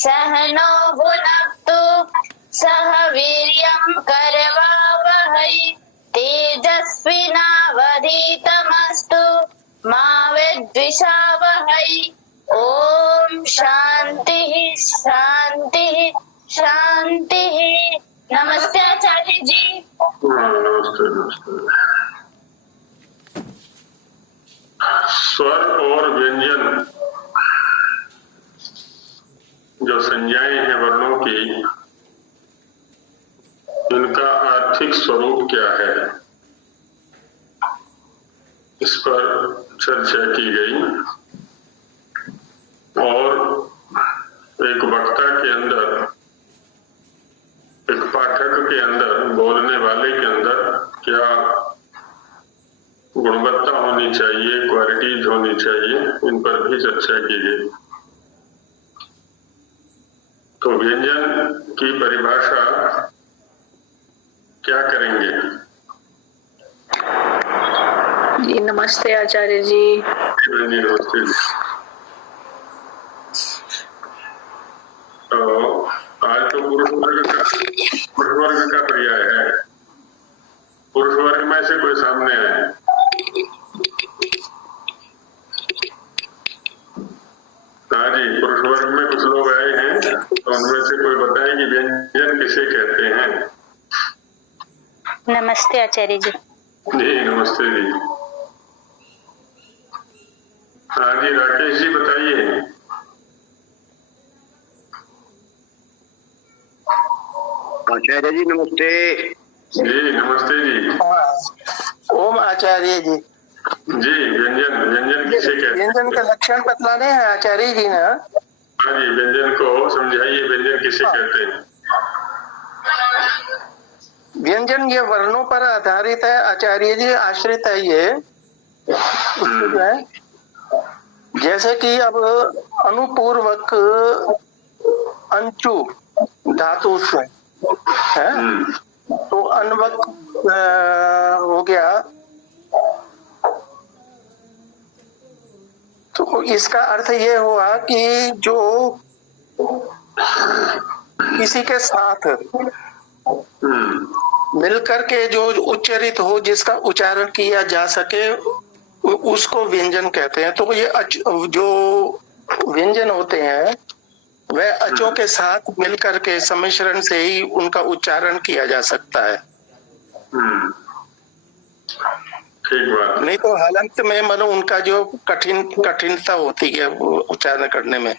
सहनो भुनक्तु सह वीर्यं करवावहै तेजस्विनावधीतमस्तु मा विद्विषावहै। ओम शांति शांति शांति। नमस्ते आचार्य जी। नमस्ते नमस्ते। स्वर और व्यंजन जो संज्ञाएं हैं वर्णों की, इनका आर्थिक स्वरूप क्या है, इस पर चर्चा की गई। और एक वक्ता के अंदर, एक पाठक के अंदर, बोलने वाले के अंदर क्या गुणवत्ता होनी चाहिए, क्वालिटीज होनी चाहिए, इन पर भी चर्चा की गई। तो व्यंजन की परिभाषा क्या करेंगे? जी नमस्ते आचार्य जी। नमस्ते जी। तो आज तो पुरुष वर्ग का पर्याय है। पुरुष वर्ग में से कोई सामने है? हाँ जी, पुरुष वर्ग में कुछ लोग आए हैं, तो उनमें से कोई बताए कि व्यंजन किसे कहते हैं? नमस्ते आचार्य जी। जी नमस्ते जी। हाँ जी राकेश जी बताइए। आचार्य जी नमस्ते। जी नमस्ते जी। ओम आचार्य जी। जी व्यंजन किसे कहते हैं? व्यंजन का लक्षण बतलाने हैं आचार्य जी ना। हाँ जी, व्यंजन को समझाइए, व्यंजन किसे कहते हैं? व्यंजन ये वर्णों पर आधारित है आचार्य जी, आश्रित है ये। उसको जो है जैसे कि अब अनुपूर्वक अंचु धातु से है, तो अनवक हो गया। तो इसका अर्थ ये हुआ कि जो किसी के साथ मिलकर के जो उच्चारित हो, जिसका उच्चारण किया जा सके, उसको व्यंजन कहते हैं। तो ये जो व्यंजन होते हैं वह अचों के साथ मिलकर के सम्मिश्रण से ही उनका उच्चारण किया जा सकता है। ठीक बात। नहीं तो हलंत में मतलब उनका जो कठिनता होती है वो उच्चारण करने में।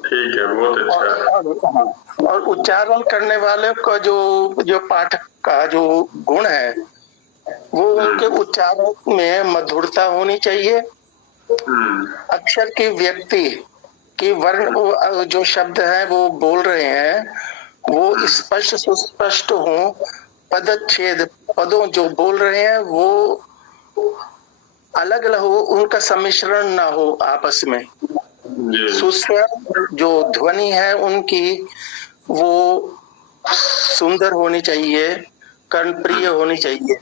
ठीक है, बहुत अच्छा। और उच्चारण करने वाले का जो पाठक का जो गुण है, वो उनके उच्चारण में मधुरता होनी चाहिए। अक्षर की व्यक्ति की वर्ण, वो जो शब्द है वो बोल रहे हैं वो स्पष्ट सुस्पष्ट हो। पदच्छेद, पदों जो बोल रहे हैं वो अलग अलग हो, उनका सम्मिश्रण ना हो आपस में। सुस्वर जो ध्वनि है उनकी वो सुंदर होनी चाहिए, कर्णप्रिय होनी चाहिए।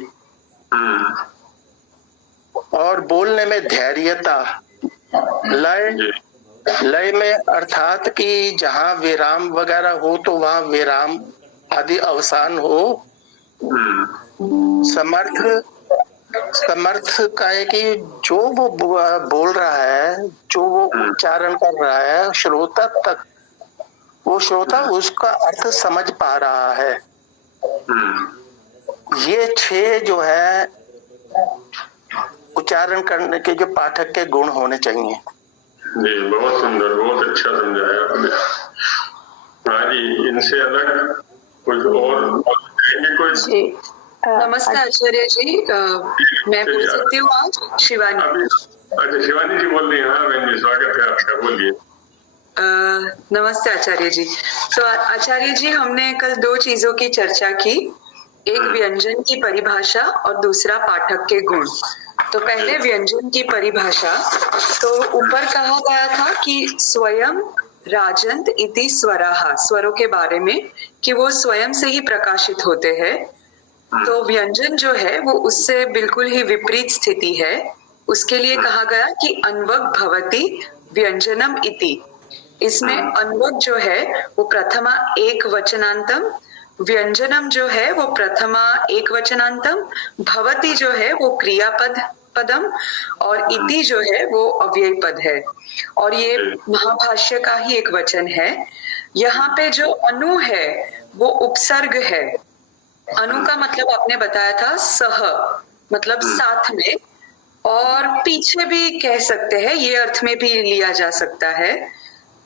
और बोलने में धैर्यता, लय में अर्थात कि जहाँ विराम वगैरह हो तो वहाँ विराम आदि अवसान हो। समर्थ का है कि जो वो बोल रहा है, जो वो उच्चारण कर रहा है, श्रोता तक, वो श्रोता उसका अर्थ समझ पा रहा है। ये 6 जो है उच्चारण करने के जो पाठक के गुण होने चाहिए। जी बहुत सुंदर, बहुत अच्छा समझाया आपने। हाँ जी, इनसे अलग कुछ और कोई? नमस्कार आचार्य जी। मैं पूछ सकती हूँ आज? शिवानी। अच्छा शिवानी जी बोल रही हैं। हाँ बहन जी, स्वागत है आपका, बोलिए। नमस्ते आचार्य जी। तो आचार्य जी, हमने कल 2 चीजों की चर्चा की, एक व्यंजन की परिभाषा और दूसरा पाठक के गुण। तो पहले व्यंजन की परिभाषा, तो ऊपर कहा गया था कि स्वयं राजंत इति स्वराः, स्वरों के बारे में कि वो स्वयं से ही प्रकाशित होते हैं। तो व्यंजन जो है वो उससे बिल्कुल ही विपरीत स्थिति है उसके लिए कहा गया कि अन्वग भवति व्यंजनम इति। इसमें अन्वग जो है वो प्रथमा एक वचनांतम, व्यंजनम जो है वो प्रथमा एक वचनांतम, भवति जो है वो क्रियापद पदम, और इति जो है वो अव्यय पद है। और ये महाभाष्य का ही एक वचन है। यहाँ पे जो अनु है वो उपसर्ग है। अनु का मतलब आपने बताया था सह, मतलब साथ में, और पीछे भी कह सकते हैं, ये अर्थ में भी लिया जा सकता है।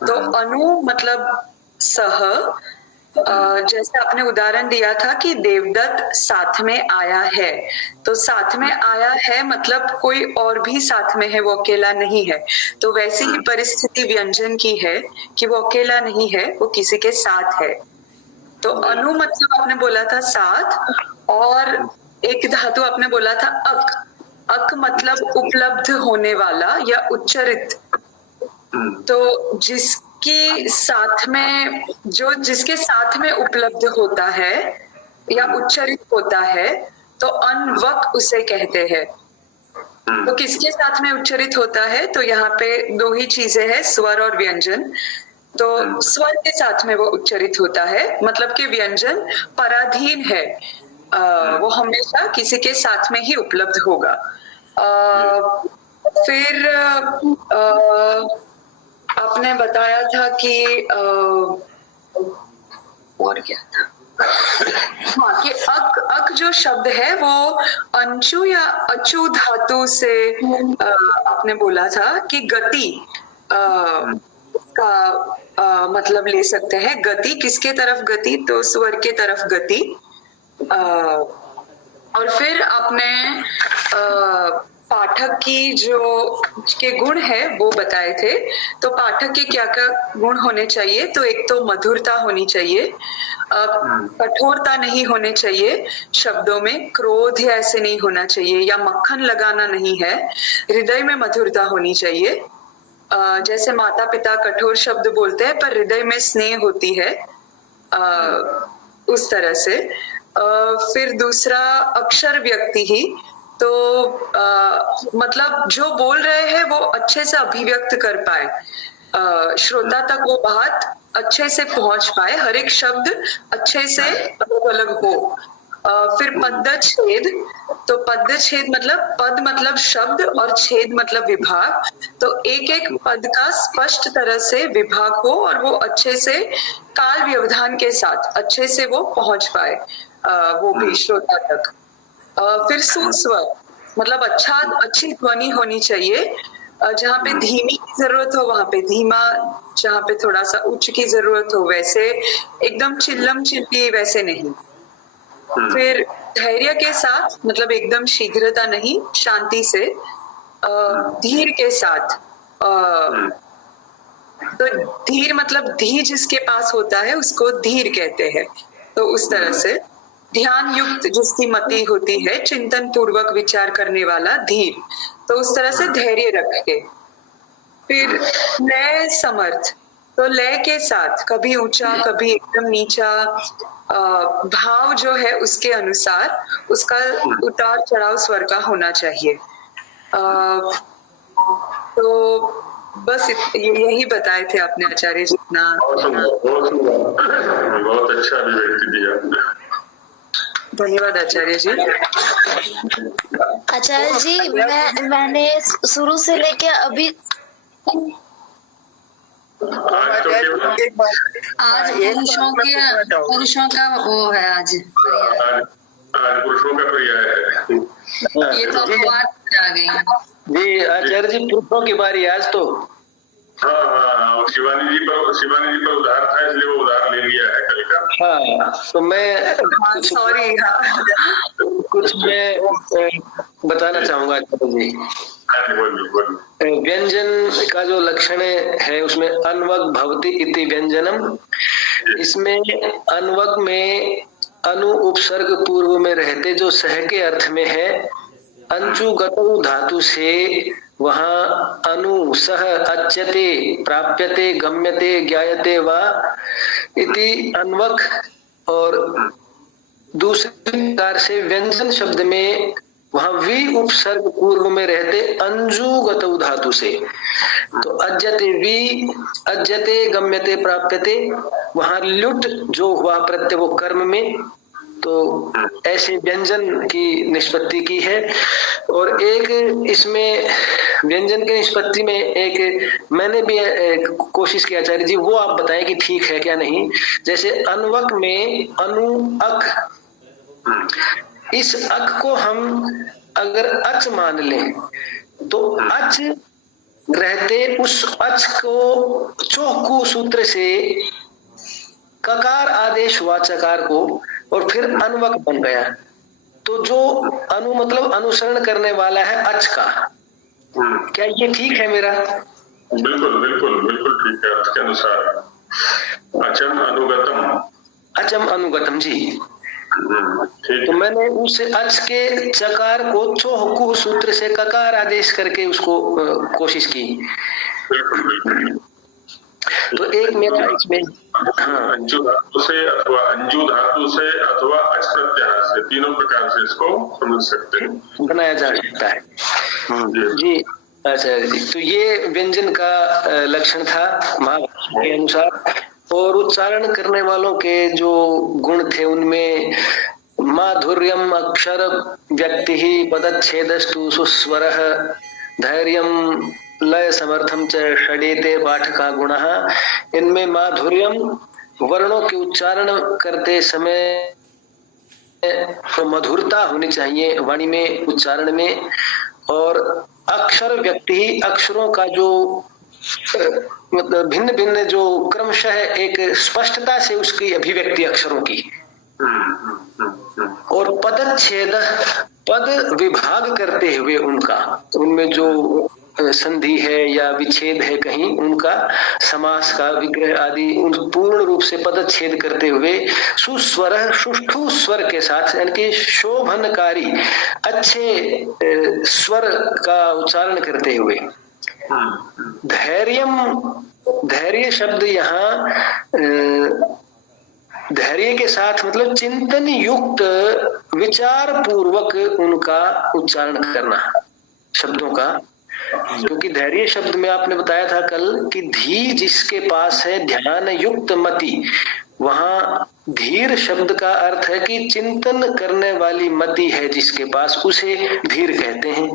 तो अनु मतलब सह, जैसे आपने उदाहरण दिया था कि देवदत्त साथ में आया है, तो साथ में आया है मतलब कोई और भी साथ में है, वो अकेला नहीं है। तो वैसी ही परिस्थिति व्यंजन की है कि वो अकेला नहीं है, वो किसी के साथ है। तो अनु मतलब आपने बोला था साथ, और एक धातु आपने बोला था अक। अक मतलब उपलब्ध होने वाला या उच्चरित। तो जिसके साथ में उपलब्ध होता है या उच्चरित होता है तो अनवक उसे कहते हैं। तो किसके साथ में उच्चरित होता है? तो यहाँ पे दो ही चीजें हैं, स्वर और व्यंजन। तो स्वर के साथ में वो उच्चरित होता है, मतलब कि व्यंजन पराधीन है, वो हमेशा किसी के साथ में ही उपलब्ध होगा। फिर आपने बताया था कि और क्या था, हाँ, कि अक जो शब्द है वो अंचु या अचु धातु से आपने बोला था कि गति का मतलब ले सकते हैं। गति किसके तरफ गति? तो स्वर के तरफ गति। और फिर आपने पाठक की जो के गुण है वो बताए थे। तो पाठक के क्या क्या गुण होने चाहिए? तो एक तो मधुरता होनी चाहिए, कठोरता नहीं होने चाहिए शब्दों में, क्रोध या ऐसे नहीं होना चाहिए, या मक्खन लगाना नहीं है, हृदय में मधुरता होनी चाहिए। जैसे माता पिता कठोर शब्द बोलते हैं पर हृदय में स्नेह होती है, उस तरह से। फिर दूसरा अक्षर व्यक्ति ही, तो मतलब जो बोल रहे हैं वो अच्छे से अभिव्यक्त कर पाए, श्रोता तक वो बात अच्छे से पहुंच पाए, हर एक शब्द अच्छे से अलग अलग हो। फिर पदच्छेद, तो पदच्छेद मतलब पद मतलब शब्द और छेद मतलब विभाग। तो एक एक पद का स्पष्ट तरह से विभाग हो और वो अच्छे से काल व्यवधान के साथ अच्छे से वो पहुंच पाए, वो भी श्रोता तक। फिर सुस्वर, मतलब अच्छी ध्वनि होनी चाहिए। जहाँ पे धीमी की जरूरत हो वहां पे धीमा, जहाँ पे थोड़ा सा उच्च की जरूरत हो वैसे, एकदम चिल्लम चिल्ली वैसे नहीं। फिर धैर्य के साथ, मतलब एकदम शीघ्रता नहीं, शांति से, धीर के साथ। तो धीर मतलब धी जिसके पास होता है उसको धीर कहते हैं। तो उस तरह से ध्यान युक्त जिसकी मति होती है, चिंतन पूर्वक विचार करने वाला धीर। तो उस तरह से धैर्य रख के। फिर लय समर्थ, तो लय के साथ कभी ऊंचा कभी एकदम नीचा, भाव जो है उसके अनुसार उसका उतार चढ़ाव स्वर का होना चाहिए। तो बस यही बताए थे आपने आचार्य जी। बहुत अच्छा अभिव्यक्ति दिया, धन्यवाद आचार्य जी। आचार्य जी, मैंने शुरू से लेके अभी आज पुरुषों का वो है, आज पुरुषों का पर्याय है। ये तो बात आ गई जी। आचार्य जी, पुरुषों की बारी आज तो। हाँ, शिवानी जी पर उधार था इसलिए वो उधार ले लिया है कल का। हाँ, तो मैं सॉरी, कुछ मैं बताना चाहूंगा आचार्य जी। व्यंजन का जो लक्षण है उसमें अन्वग भवति इति व्यंजनम, इसमें अन्वग में अनु उपसर्ग पूर्व में रहते जो सह के अर्थ में है, अंचु गतु धातु से वहां अनु सह अच्यते प्राप्यते गम्यते ज्ञायते वा इति अन्वक। और दूसरे प्रकार से व्यंजन शब्द में वहां वी उपसर्ग पूर्व में रहते अंजुगत धातु से। तो अज्यते वी, अज्यते, गम्यते, प्राप्यते, वहां लुट जो हुआ प्रत्यय वो कर्म में। तो ऐसे व्यंजन की निष्पत्ति की है। और एक इसमें व्यंजन की निष्पत्ति में एक मैंने भी कोशिश की आचार्य जी, वो आप बताएं कि ठीक है क्या नहीं। जैसे अनवक में अनु अक, इस अक को हम अगर अच मान लें तो अच रहते उस अच को चोकू सूत्र से ककार आदेश हुआ चकार को, और फिर अनवक बन गया। तो जो अनु मतलब अनुसरण करने वाला है अच का, क्या ये ठीक है मेरा? बिल्कुल बिल्कुल बिल्कुल ठीक है, अर्थ के अनुसार। अचम अनुगतम, अचम अनुगतम जी। ठीक। तो मैंने उस अच के चकार को चोहकु सूत्र से ककार आदेश करके उसको कोशिश की। बिल्कुल बिल्कुल। तो एक मेरा इसमें अंजु धातु से अथवा अंजु धातु से अथवा अच प्रत्याहार से, तीनों प्रकार से इसको समझ सकते हैं, बनाया जा सकता है जी। अच्छा जी, तो ये व्यंजन का लक्षण था महाभारत के अनुसार। और उच्चारण करने वालों के जो गुण थे उनमें माधुर्यम अक्षर व्यक्ति ही पदच्छेदस्तु सुस्वरः धैर्यम लय समर्थम च षडेते पाठका गुणः। इनमें माधुर्यम वर्णों के उच्चारण करते समय तो मधुरता होनी चाहिए वाणी में, उच्चारण में। और अक्षर व्यक्ति, अक्षरों का जो मतलब भिन्न भिन्न जो क्रमशः एक स्पष्टता से उसकी अभिव्यक्ति अक्षरों की। और पदच्छेद, पद विभाग करते हुए उनका, उनमें जो संधि है या विच्छेद है कहीं, उनका समास का विग्रह आदि उन पूर्ण रूप से पदच्छेद करते हुए सुस्वर, सुष्ठु स्वर के साथ, यानी कि शोभनकारी अच्छे स्वर का उच्चारण करते हुए। धैर्यम, धैर्य शब्द यहाँ धैर्य के साथ मतलब चिंतन युक्त विचार पूर्वक उनका उच्चारण करना शब्दों का। क्योंकि धैर्य शब्द में आपने बताया था कल कि धी जिसके पास है ध्यान युक्त मति, वहां धीर शब्द का अर्थ है कि चिंतन करने वाली मति है जिसके पास, उसे धीर कहते हैं।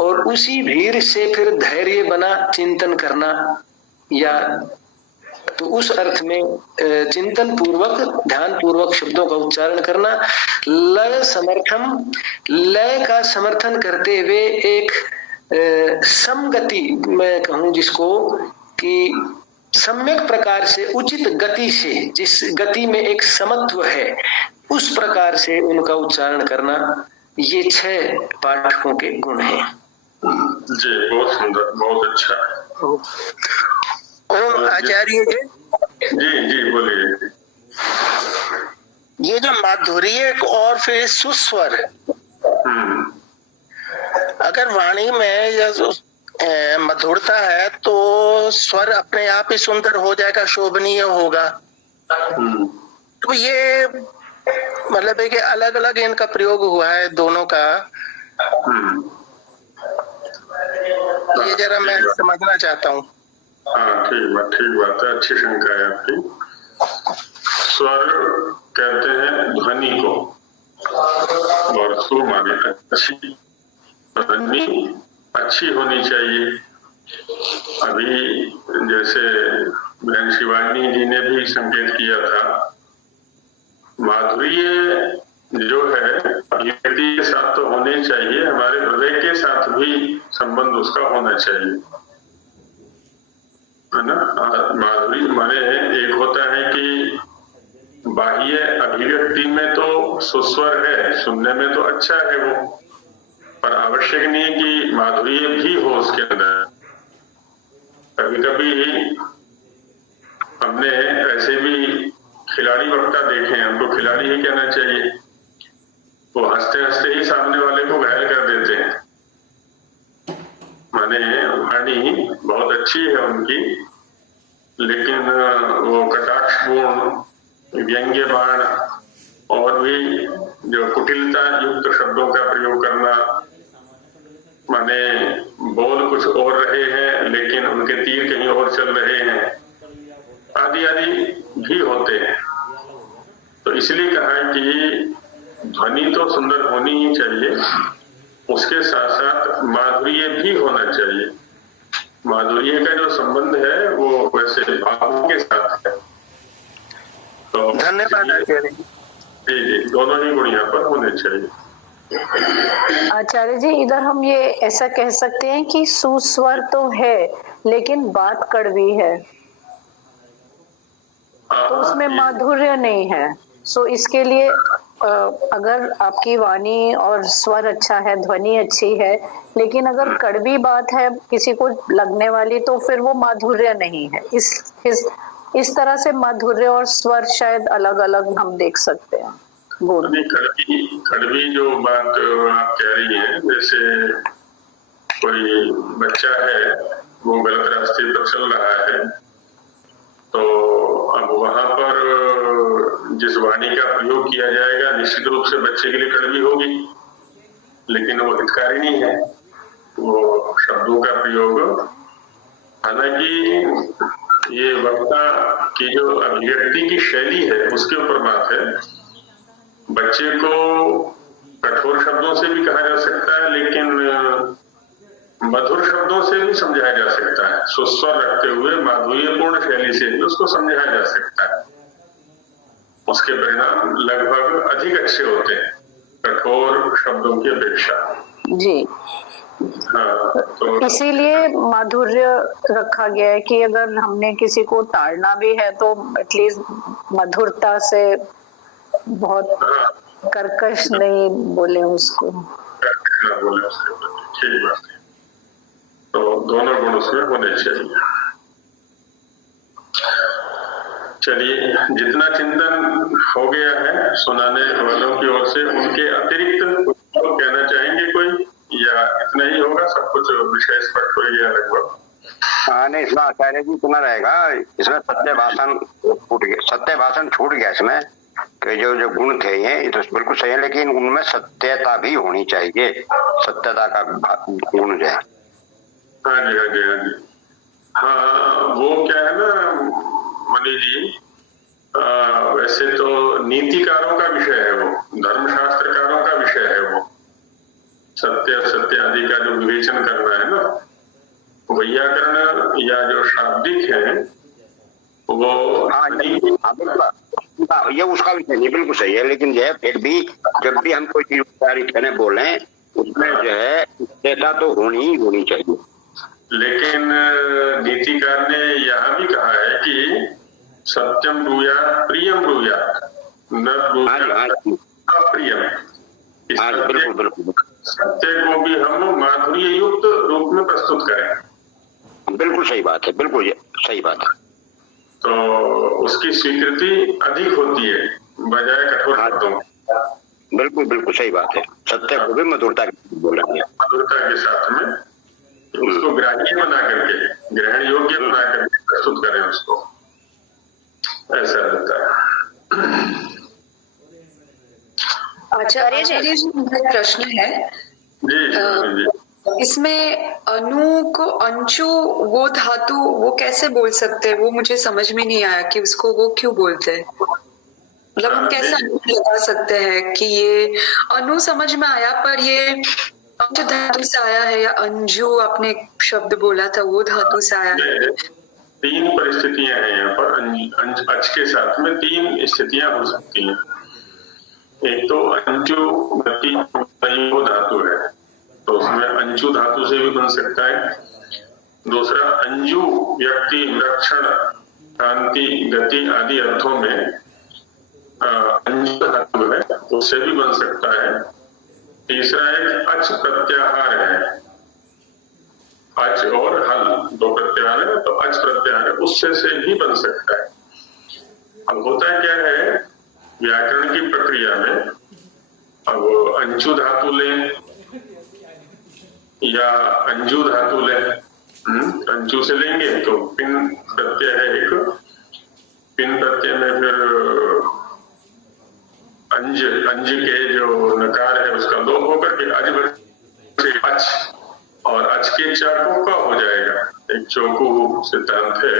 और उसी धीर से फिर धैर्य बना चिंतन करना, या तो उस अर्थ में चिंतन पूर्वक ध्यान पूर्वक शब्दों का उच्चारण करना। लय समर्थम, लय का समर्थन करते हुए एक समगति मैं कहूं जिसको, कि सम्यक प्रकार से उचित गति से, जिस गति में एक समत्व है उस प्रकार से उनका उच्चारण करना। ये 6 पाठकों के गुण हैं जी। बहुत सुंदर, बहुत अच्छा। और आचार्य जी जी बोलिए। ये जो माधुर्य और फिर सुस्वर, अगर वाणी में या मधुरता है तो स्वर अपने आप ही सुंदर हो जाएगा, शोभनीय होगा। तो ये मतलब है कि अलग अलग इनका प्रयोग हुआ है दोनों का, ये जरा मैं समझना चाहता हूँ। हाँ ठीक बात है, अच्छी शंका है आपकी। स्वर कहते हैं ध्वनि को, और सु माने अच्छी, ध्वनि अच्छी होनी चाहिए। अभी जैसे बहन शिवानी जी ने भी संकेत किया था, माधुर्य जो है अभिव्यक्ति के साथ तो होने चाहिए, हमारे हृदय के साथ भी संबंध उसका होना चाहिए, है ना। माधुर्य माने एक होता है कि बाह्य अभिव्यक्ति में तो सुस्वर है, सुनने में तो अच्छा है वो, पर आवश्यक नहीं है कि माधुर्य भी हो उसके अंदर। कभी कभी हमने ऐसे भी खिलाड़ी वक्ता देखे हैं, हमको खिलाड़ी ही कहना चाहिए, वो हंसते हंसते ही सामने वाले को घायल कर देते हैं। माने वाणी बहुत अच्छी है उनकी, लेकिन वो कटाक्षपूर्ण, व्यंग्य बाण और भी जो कुटिलता युक्त शब्दों का प्रयोग करना, माने बोल कुछ और रहे हैं लेकिन उनके तीर कहीं और चल रहे हैं, आदि आदि भी होते हैं। तो इसलिए कहा है कि ध्वनि तो सुंदर होनी ही चाहिए, उसके साथ साथ माधुर्य भी होना चाहिए। माधुर्य का जो संबंध है वो वैसे भावों के साथ है। तो धन्यवाद आचार्य जी। जी, दोनों ही गुण यहाँ पर होने चाहिए। आचार्य जी, इधर हम ये ऐसा कह सकते हैं कि सुस्वर तो है लेकिन बात कड़वी है, तो उसमें माधुर्य नहीं है। सो इसके लिए अगर आपकी वाणी और स्वर अच्छा है, ध्वनि अच्छी है, लेकिन अगर कड़वी बात है किसी को लगने वाली, तो फिर वो माधुर्य नहीं है। इस तरह से माधुर्य और स्वर शायद अलग अलग हम देख सकते हैं। कड़वी जो बात आप कह रही हैं, जैसे कोई बच्चा है वो गलत रास्ते पर चल रहा है, तो अब वहां पर जिस वाणी का प्रयोग किया जाएगा निश्चित रूप से बच्चे के लिए कड़वी होगी, लेकिन वो हितकारी नहीं है वो शब्दों का प्रयोग। हालांकि ये वक्ता की जो अभिव्यक्ति की शैली है उसके ऊपर बात है। बच्चे को कठोर शब्दों से भी कहा जा सकता है, लेकिन मधुर शब्दों से भी समझाया जा सकता है। सुस्वर रखते हुए माधुर्यपूर्ण शैली से भी उसको समझाया जा सकता है। उसके परिणाम लगभग अधिक अच्छे होते हैं कठोर शब्दों की अपेक्षा। जी हाँ, तो इसीलिए माधुर्य रखा गया है कि अगर हमने किसी को ताड़ना भी है तो एटलीस्ट मधुरता से, बहुत कर्कश नहीं बोले उसको। बोले उसके प्रति, ठीक बात है। तो दोनों गुण उसमें होने चाहिए। चलिए, जितना चिंतन हो गया है सुनाने वालों की ओर से, उनके अतिरिक्त कुछ तो कहना चाहेंगे कोई, या इतना ही होगा? सब कुछ विषय स्पष्ट हो गया लगभग? हाँ नहीं, इसमें आचार्य जी इतना रहेगा, इसमें सत्य भाषण छूट गया इसमें कि जो गुण थे ये तो बिल्कुल सही है, लेकिन उनमें सत्यता भी होनी चाहिए। सत्यता का गुण जो है। हाँ जी, हाँ जी, हाँ जी। हाँ, वो क्या है ना मणि जी, वैसे तो नीतिकारों का विषय है वो, धर्मशास्त्रकारों का विषय है वो। सत्य असत्य आदि का जो विवेचन करना है ना, वैयाकरण या जो शाब्दिक है वो ये उसका विषय नहीं, बिल्कुल सही है। लेकिन जो है फिर भी जब भी हम कोई चीज उच्चारित करने बोले उसमें जो है सत्यता तो होनी चाहिए। लेकिन नीतिकार ने यहाँ भी कहा है कि सत्यम ब्रूयात् प्रियम ब्रूयात् न ब्रूयात् अप्रियम। सत्य को भी हम माधुर्य युक्त रूप में प्रस्तुत करें। बिल्कुल सही बात है, बिल्कुल सही बात है। तो उसकी स्वीकृति अधिक होती है बजाय कठोर शब्दों। बिल्कुल बिल्कुल सही बात है। सत्य को भी मधुरता बोलेंगे, मधुरता के साथ में उसको ग्राह्य बना करके, ग्रहण योग्य बना करके प्रस्तुत करें उसको, ऐसा रहता है। आचार्य जी, मेरा प्रश्न है जी, इसमें अनु को अंशु वो धातु वो कैसे बोल सकते हैं? वो मुझे समझ में नहीं आया कि उसको वो क्यों बोलते हैं। मतलब हम कैसे लगा सकते हैं कि ये अनु समझ में आया, पर ये अंशु धातु से आया है या अंजु आपने शब्द बोला था वो धातु से आया है? तीन परिस्थितियां हैं यहाँ पर। अच के साथ में तीन स्थितियां हो सकती हैं। एक तो अंजु गति धातु है, तो उसमें अंजु धातु से भी बन सकता है। दूसरा अंजु व्यक्ति, लक्षण, कांति, गति आदि अर्थों में अंजु धातु है, उससे भी बन सकता है। तीसरा एक अच प्रत्याहार है, अच और हल दो प्रत्याहार है, तो अच प्रत्याहार है, उससे से भी बन सकता है। अब होता क्या है व्याकरण की प्रक्रिया में, अब अंजु धातु लें या अंजु धातु लें, अंजु से लेंगे तो पिन प्रत्यय है एक, पिन प्रत्यय में फिर अंज के जो नकार है उसका लोप होकर के अज से अच, और अच के चाकू का हो जाएगा। एक चौकू सिद्धांत है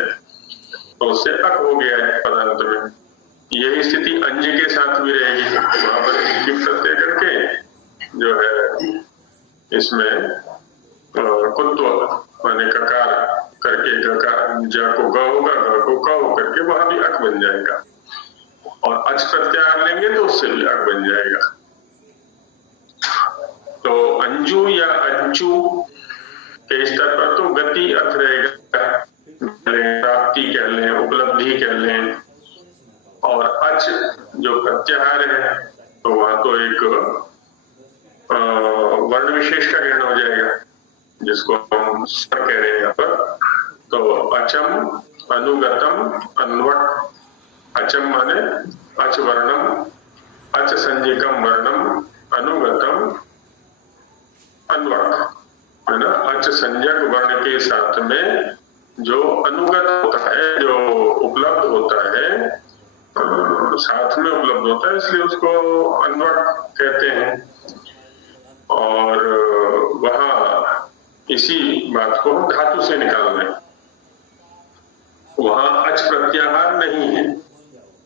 तो उससे अक हो गया है पदार्थ में। यही स्थिति अंज के साथ भी रहेगी। वहां पर प्रत्यय करके जो है इसमें कुत्व माने ककार करके ज को ग होगा, ग को क होकर के वहां भी अक बन जाएगा, और अच प्रत्याहार लेंगे तो उससे भी अक बन जाएगा। तो अंजू या अंचू के स्तर पर तो गति अर्थ रहेगा, प्राप्ति कह लें, उपलब्धि कह लें, और अच जो प्रत्याहार है तो वहां तो एक वर्ण विशेष का ग्रहण हो जाएगा, जिसको हम स्वर कह रहे हैं यहाँ पर। तो अचम, अनुगतम, अन्वट। अचम माने अच वर्णम, अच संज्ञकम वर्णम, अनुगतम अन्वट, है ना। अच संज्ञक वर्ण के साथ में जो अनुगत होता है, जो उपलब्ध होता है, साथ में उपलब्ध होता है, इसलिए उसको अन्वट कहते हैं। और वहां इसी बात को धातु से निकाल रहे हैं। वहां अच प्रत्याहार नहीं है,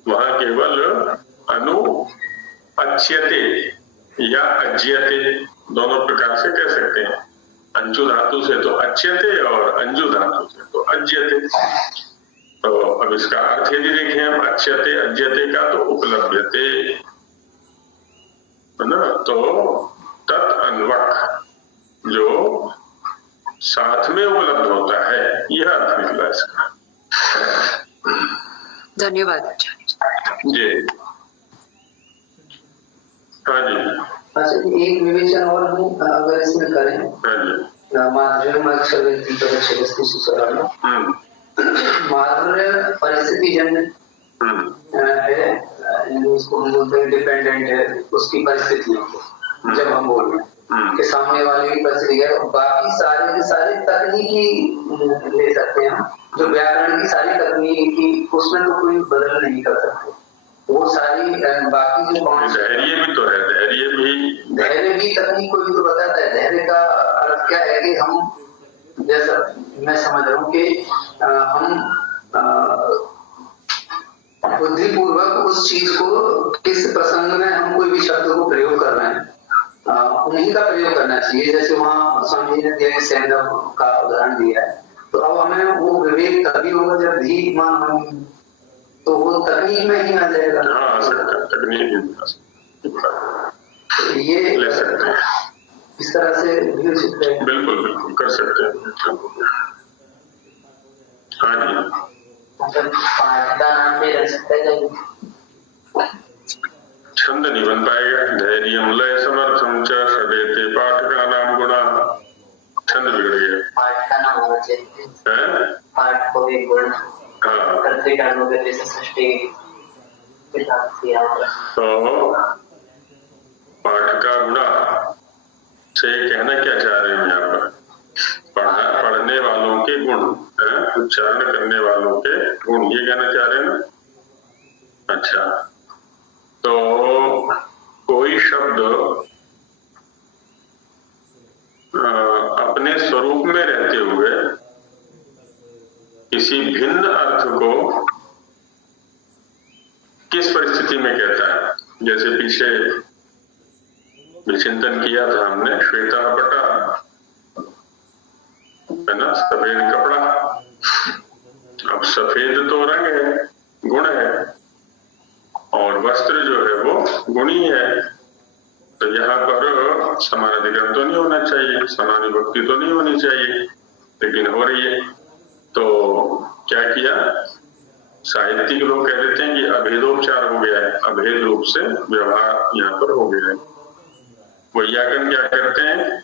वहां केवल अनु अच्छ्यते या अज्यते दोनों प्रकार से कह सकते हैं। अंचु धातु से तो अच्छ्यते और अंजु धातु से तो अज्यते। तो अब इसका अर्थ यदि देखें हम, अच्छ्यते अज्यते का तो उपलब्धते, है ना। तो तत् अन्वक जो साथ में उपलब्ध होता है, यह अर्थ निकला इसका। धन्यवाद जी। हाँ जी। अच्छा, एक विवेचन और हम अगर इसमें करें, हाँ जी। माधुर्य परिस्थिति जन्य है, उसको हम बोलते हैं डिपेंडेंट है उसकी परिस्थितियों को। जब हम बोल रहे हैं कि सामने वाले की परिस्थिति है, बाकी सारे के सारे तकनीकी ले सकते हैं हम, जो व्याकरण की सारी तकनीकी उसमें तो कोई बदल नहीं कर सकते। वो सारी बाकी जो धैर्य भी तो है, धैर्य भी तकनीक को भी तो बताता है। धैर्य का अर्थ क्या है कि हम, जैसा मैं समझ रहा हूँ कि हम बुद्धिपूर्वक उस चीज को, किस प्रसंग में हम कोई भी शब्द को प्रयोग कर रहे हैं, उन्हीं का प्रयोग करना चाहिए। जैसे वहाँ स्वामी ने दिया सैंडव का उदाहरण दिया है, तो अब हमें वो विवेक तभी होगा जब भी मान होगी, तो वो तकनीक में ही आ जाएगा। हाँ, तकनीक ये ले सकते हैं, इस तरह से भी उचित रहेगा। बिल्कुल बिल्कुल कर सकते हैं। हाँ जी। पाठ का नाम भी रख सकते हैं, छंद नहीं बन पाएगा। धैर्य लय समर्थम च षडेते पाठ का नाम गुणा, छंद बिगड़ गया। पाठ का नाम होना चाहिए, पाठ को एक गुण। हाँ, तो पाठ का गुणा से कहना क्या चाह रहे हैं यहाँ पर? पढ़ने वालों के गुण, उच्चारण करने वालों के गुण, ये कहना चाह रहे हैं ना। अच्छा, तो कोई शब्द अपने स्वरूप में रहते हुए किसी भिन्न अर्थ को किस परिस्थिति में कहता है? जैसे पीछे विचिंतन किया था हमने, श्वेता पटा, है ना, सफेद कपड़ा। अब सफेद तो रंग है, गुण है, और वस्त्र जो है वो गुणी है। तो यहाँ पर समानाधिकरण तो नहीं होना चाहिए, समानुभक्ति तो नहीं होनी चाहिए, लेकिन हो रही है। तो क्या किया, साहित्यिक लोग कह देते हैं कि अभेदोपचार हो गया है, अभेद रूप से व्यवहार यहाँ पर हो गया है। वैयाकरण क्या करते हैं,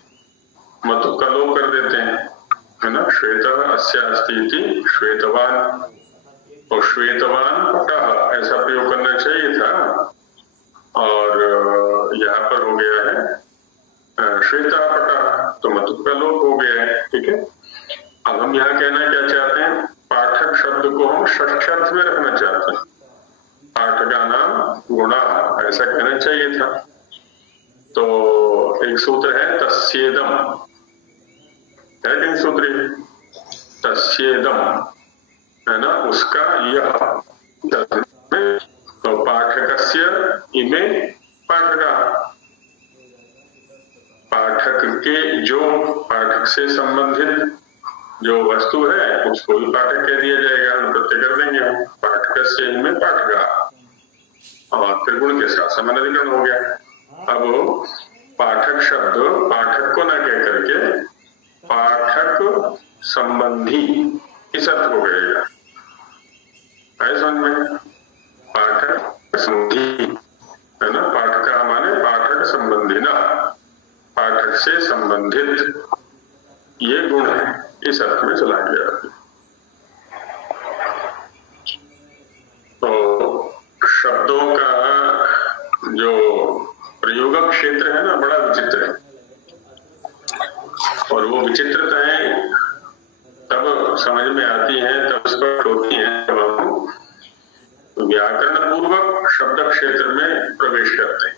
मतु का लोप कर देते हैं, है ना। श्वेत अस्य अस्ति इति श्वेतवान, और श्वेतवान पटः ऐसा प्रयोग करना चाहिए था, और यहाँ पर हो गया है श्वेता पटः, तो मतु का लोप हो गया है। ठीक है। अब हम यहाँ कहना क्या चाहते हैं, पाठक शब्द को हम षष्ठ्यर्थ में रखना चाहते हैं। पाठकानां गुणाः, ऐसा कहना चाहिए था। तो एक सूत्र है तस्येदम, है कि सूत्र तस्येदम, है ना, उसका यह, तो पाठकस्य इमे पाठका, पाठक के जो, पाठक से संबंधित जो वस्तु है उसको भी पाठक कह दिया जाएगा, प्रत्यय कर देंगे हम, पाठकस्य इमे पाठका, और त्रिगुण के साथ समानाधिकरण हो गया। अब पाठक शब्द पाठक को ना कह करके पाठक संबंधी इस अर्थ को कहेगा, है समझ में, पाठक संबंधी, है ना, पाठका माने पाठक संबंधी ना, पाठक से संबंधित ये गुण है, इस अर्थ में चला गया। तो शब्दों का जो प्रयोगक क्षेत्र है ना, बड़ा विचित्र है, और वो विचित्रताएं तब समझ में आती हैं, तब स्पष्ट होती हैं जब हम व्याकरण पूर्वक शब्द क्षेत्र में प्रवेश करते हैं।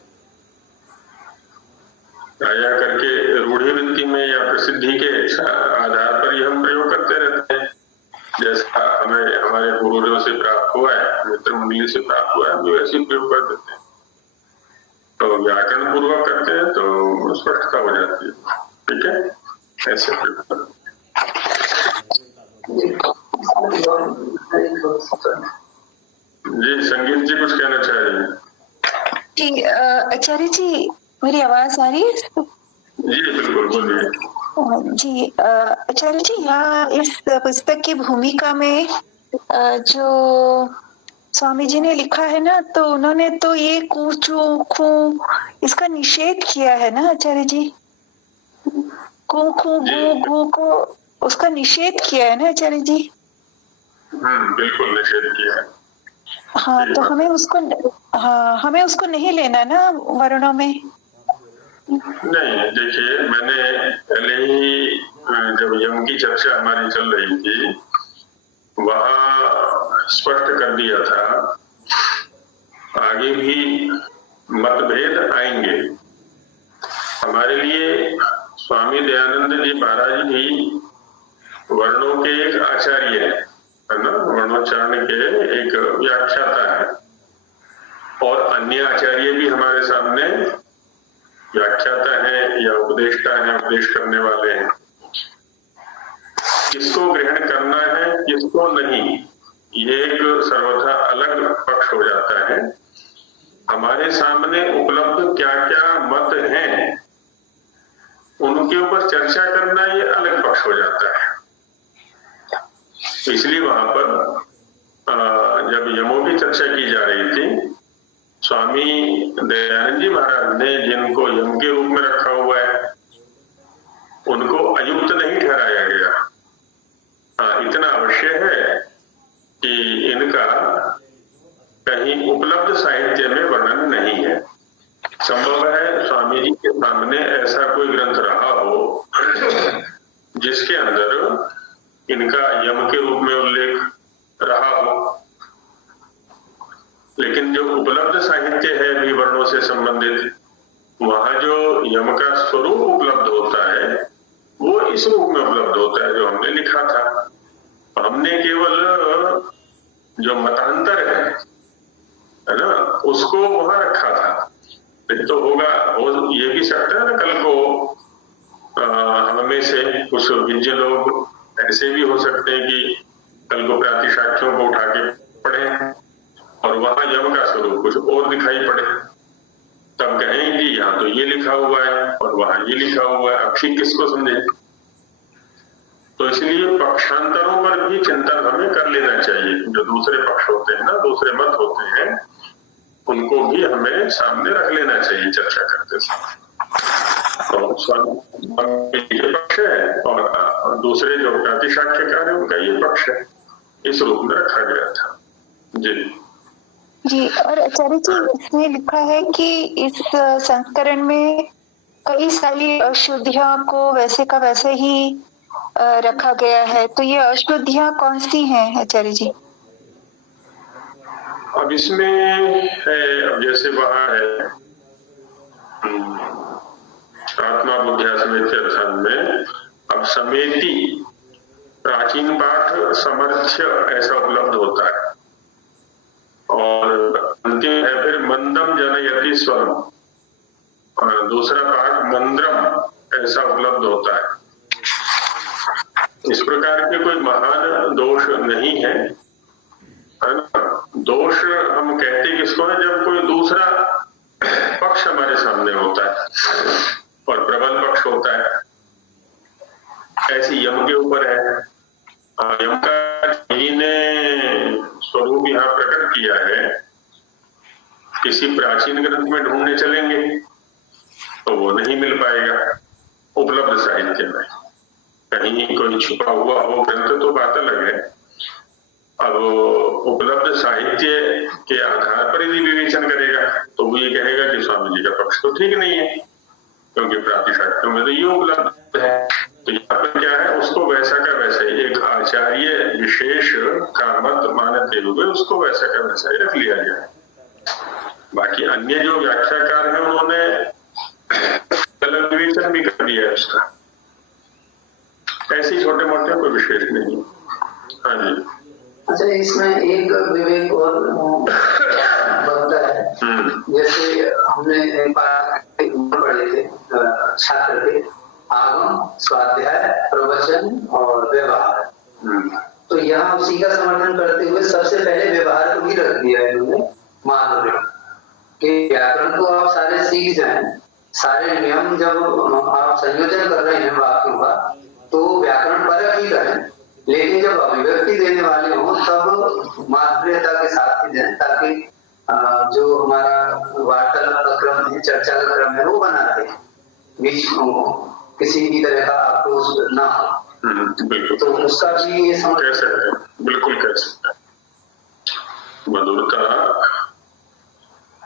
आया करके रूढ़ी वृत्ति में या प्रसिद्धि के आधार पर ही हम प्रयोग करते रहते हैं, जैसा हमें हमारे गुरुओं से प्राप्त हुआ है, मित्र मंडली से प्राप्त हुआ है, हम वैसे प्रयोग कर देते हैं। तो व्याकरण पूर्वक करते हैं तो स्पष्टता हो जाती है, ठीक है, ऐसे प्रयोग। जी संगीत जी कुछ कहना चाह रही हैं? जी आचार्य जी, मेरी आवाज आ रही है? जी बिल्कुल बोलिए। जी आचार्य जी, यहाँ इस पुस्तक की भूमिका में जो स्वामी जी ने लिखा है ना, तो उन्होंने तो ये कूचू खू इसका निषेध किया है ना आचार्य जी, कू खू गु गु को उसका निषेध किया है ना आचार्य जी? बिल्कुल निषेध किया है। हाँ, तो हमें उसको नहीं लेना ना वर्णों में। नहीं, देखिए मैंने पहले ही जब यम की चर्चा हमारी चल रही थी वहां स्पष्ट कर दिया था, आगे भी मतभेद आएंगे। हमारे लिए स्वामी दयानंद जी महाराज भी वर्णों के एक आचार्य है ना, वर्णोच्चारण के एक व्याख्याता है, और अन्य आचार्य भी हमारे सामने व्याख्याता है या उपदेष्टा है, उपदेश करने वाले हैं। किसको ग्रहण करना है किसको नहीं, ये एक सर्वथा अलग पक्ष हो जाता है। हमारे सामने उपलब्ध क्या क्या मत हैं उनके ऊपर चर्चा करना ये अलग पक्ष हो जाता है। इसलिए वहां पर जब यमों की चर्चा की जा रही थी, स्वामी दयानंद जी महाराज ने जिनको यम के रूप में रखा हुआ है उनको अयुक्त नहीं ठहराया गया। इतना अवश्य है कि इनका कहीं उपलब्ध साहित्य में वर्णन नहीं है। संभव है स्वामी जी के सामने ऐसा कोई ग्रंथ रहा हो जिसके अंदर इनका यम के रूप में उल्लेख रहा हो, लेकिन जो उपलब्ध साहित्य है भी वर्णों से संबंधित, वहां जो यम का स्वरूप उपलब्ध होता है वो इस रूप में उपलब्ध होता है जो हमने लिखा था। हमने केवल जो मतांतर है ना उसको वहां रखा था। तो होगा, हो ये भी सकता है ना, कल को हमें से कुछ विज्ञ लोग ऐसे भी हो सकते हैं कि कल को प्रातिशाख्यों को उठा के पढ़े और वहां यम का स्वरूप कुछ और दिखाई पड़े, तब कहेंगे यहाँ तो ये लिखा हुआ है और वहां ये लिखा हुआ है, अब ठीक किसको समझे। तो इसलिए पक्षांतरों पर भी चिंतन हमें कर लेना चाहिए। जो दूसरे पक्ष होते हैं ना, दूसरे मत होते हैं, उनको भी हमें सामने रख लेना चाहिए चर्चा करते समय। तो ये पक्ष है और दूसरे जो प्रातिशाख्यकार है उनका ये पक्ष है, इस रूप में रखा गया था। जी जी। और आचार्य जी, इसमें लिखा है कि इस संस्करण में कई सारी अशुद्धियां को वैसे का वैसे ही रखा गया है, तो ये अशुद्धियां कौन सी हैं आचार्य जी? अब इसमें है, अब जैसे वहां है आत्मा बुद्धिया समेत अर्थन में, अब समेति प्राचीन पाठ समर्थ्य ऐसा उपलब्ध होता है, और अंतिम है फिर मंदम जनयति स्वरम, और दूसरा पाठ मंद्रम ऐसा उपलब्ध होता है। इस प्रकार के कोई महान दोष नहीं है ना। दोष हम कहते किसको है, जब कोई दूसरा पक्ष हमारे सामने होता है और प्रबल पक्ष होता है। ऐसी यम के ऊपर है, यम का जी ने स्वरूप यहाँ प्रकट किया है। किसी प्राचीन ग्रंथ में ढूंढने चलेंगे तो वो नहीं मिल पाएगा उपलब्ध साहित्य में। कहीं कोई छुपा हुआ हो ग्रंथ तो बात अलग है, अब उपलब्ध साहित्य के आधार पर यदि विवेचन करेगा तो वो ये कहेगा कि स्वामी जी का पक्ष तो ठीक नहीं है, क्योंकि प्रातिशाख्यों में तो ये उपलब्ध है। तो यहाँ पर क्या है, उसको वैसा का वैसा ही एक आचार्य विशेष का मत मानते हुए उसको वैसा का वैसा ही रख लिया गया। बाकी अन्य जो व्याख्याकार है उन्होंने अलग विवेचन भी कर दिया है उसका। ऐसे छोटे मोटे कोई विशेष नहीं। हाँ जी। अच्छा, इसमें एक विवेक और बनता है, जैसे हमने पढ़े थे छात्र के आगम, स्वाध्याय, प्रवचन और व्यवहार। तो यहाँ उसी का समर्थन करते हुए सबसे पहले व्यवहार को ही रख दिया है इन्होंने। मान लो कि व्याकरण को आप सारे सीख जाएं, सारे नियम जब आप संयोजन कर रहे हैं वाक्यों का तो व्याकरण परख ही करें, लेकिन जब अभिव्यक्ति देने वाले हो तब माधुर्यता के साथ ही दें, ताकि जो हमारा वार्तालाप का क्रम है, चर्चा का क्रम है, वो बना रहे, बीच किसी भी तरह का आक्रोश ना हो। तो उसका भी ये समझ कह सकते हैं, बिल्कुल कह सकते हैं। मधुरता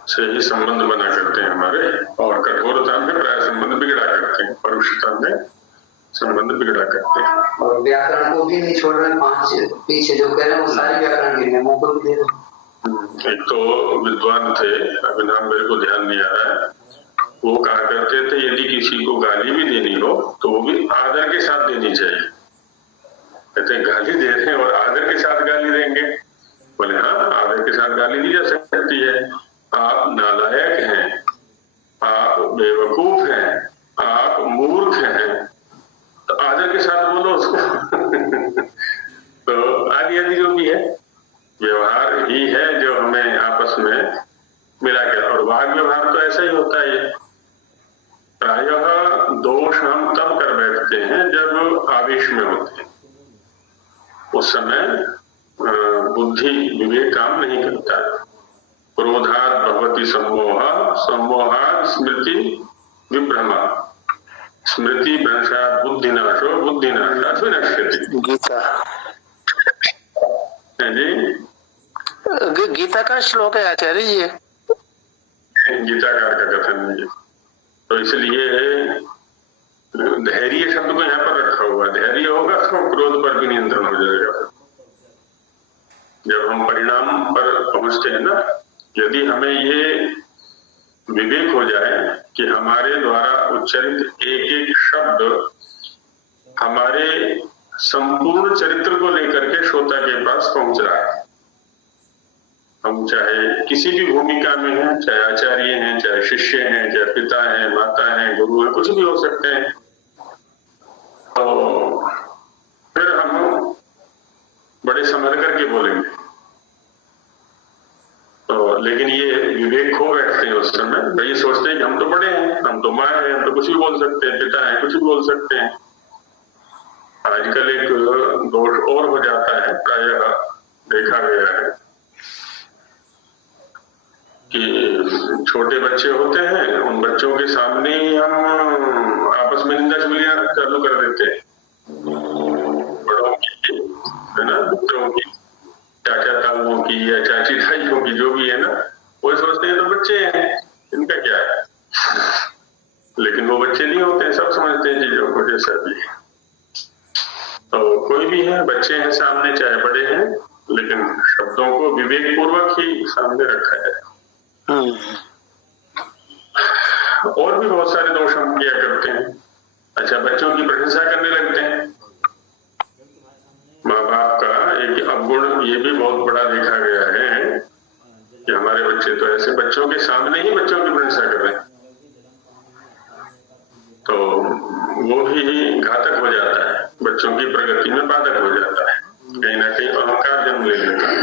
से ही संबंध बना करते हैं हमारे, और कठोरता में प्राय संबंध बिगड़ा करते हैं, परुषता में संबंध बिगड़ा करते हैं। और व्याकरण को भी नहीं छोड़ रहे, पांच पीछे जो कह रहे हैं वो सारे व्याकरण के नियमों को भी दे रहे। एक तो विद्वान थे, अभी नाम मेरे को ध्यान नहीं आ रहा है, वो कहा करते थे यदि किसी को गाली भी देनी हो तो वो भी आदर के साथ देनी चाहिए। कहते हैं गाली दे रहे हैं और आदर के साथ गाली देंगे? बोले हाँ, आदर के साथ गाली दी जा सकती है। आप नालायक हैं, आप बेवकूफ हैं, आप मूर्ख हैं, तो आदर के साथ बोलो उसको। तो आदि आदि जो भी है व्यवहार ही है जो हमें आपस में मिला के, और वाग व्यवहार तो ऐसा ही होता है। प्रायः दोष हम तब कर बैठते हैं जब आवेश में होते हैं, उस समय बुद्धि विवेक काम नहीं करता। क्रोधात् भवति सम्मोह, सम्मोहात् स्मृति विभ्रमा, स्मृति भ्रंशात् बुद्धिनाशो, बुद्धिनाशात् विनश्यति। गीता जी, गीता का श्लोक है आचार्य जी, गीताकार का कथन है। तो इसलिए धैर्य शब्द को यहाँ पर रखा हुआ, धैर्य होगा तो क्रोध पर भी नियंत्रण हो जाएगा। जब हम परिणाम पर पहुंचते हैं ना, यदि हमें ये विवेक हो जाए कि हमारे द्वारा उच्चारित एक एक शब्द हमारे संपूर्ण चरित्र को लेकर के श्रोता के पास पहुंच रहा है, हम चाहे किसी भी भूमिका में हैं, चाहे आचार्य हैं, चाहे शिष्य हैं, चाहे पिता हैं, माता हैं, गुरु हैं, कुछ भी हो सकते हैं, तो फिर हम बड़े संभल करके बोलेंगे। तो लेकिन ये विवेक खो बैठते हैं उस समय, ये सोचते हैं कि हम तो बड़े हैं, हम तो माँ हैं, हम तो कुछ भी बोल सकते हैं, पिता हैं, कुछ भी बोल सकते हैं। आजकल एक दोष और हो जाता है, प्रायः देखा गया है कि छोटे बच्चे होते हैं, उन बच्चों के सामने ही हम आपस में निंदा चुगलियां चालू कर देते हैं, बड़ों की है ना, मित्रों की, चाचा ताऊओं की या चाची ताइयों की, जो भी है ना, वो सोचते हैं तो बच्चे हैं, इनका क्या है। लेकिन वो बच्चे नहीं होते, सब समझते हैं चीजों को जैसा भी। तो कोई भी है, बच्चे हैं सामने चाहे बड़े हैं, लेकिन शब्दों को विवेक पूर्वक ही सामने रखा जाए। और भी बहुत सारे दोष हम किया करते हैं। अच्छा, बच्चों की प्रशंसा करने लगते हैं। माँ बाप का एक अवगुण ये भी बहुत बड़ा देखा गया है कि हमारे बच्चे तो ऐसे, बच्चों के सामने ही बच्चों की प्रशंसा कर रहे हैं, तो वो भी घातक हो जाता है, बच्चों की प्रगति में बाधक हो जाता है, कहीं ना कहीं अहंकार जन्म ले लेता है।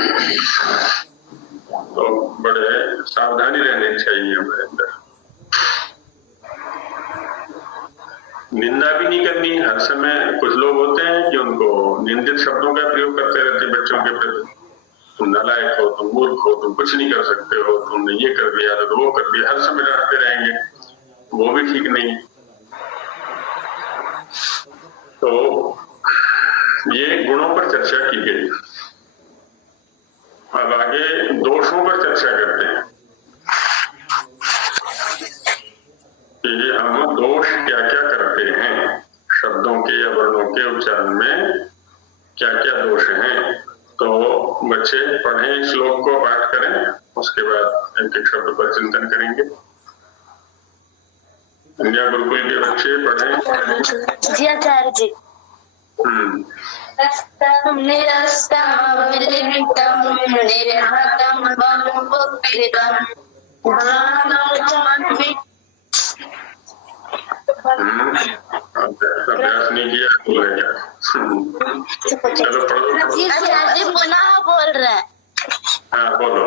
तो बड़े सावधानी रहनी चाहिए हमारे अंदर। निंदा भी नहीं करनी हर समय। कुछ लोग होते हैं कि उनको निंदित शब्दों का प्रयोग करते रहते हैं बच्चों के प्रति। तुम नालायक हो, तुम मूर्ख हो, तुम कुछ नहीं कर सकते हो, तुमने ये कर दिया तो वो कर दिया, हर समय डांटते रहेंगे, वो भी ठीक नहीं। तो ये गुणों पर चर्चा की गई। अब आगे दोषों पर चर्चा करते हैं कि हम दोष क्या क्या करते हैं, शब्दों के या वर्णों के उच्चारण में क्या क्या दोष हैं। तो बच्चे पढ़ें, श्लोक को पाठ करें, उसके बाद एक एक शब्द पर चिंतन करेंगे। कन्या गुरुकुल के बच्चे पढ़ें। जी आचार्य जी। अभ्यास नहीं किया तो है क्या? चलो पढ़ो। जी पुनः बोल रहे हैं। हाँ बोलो।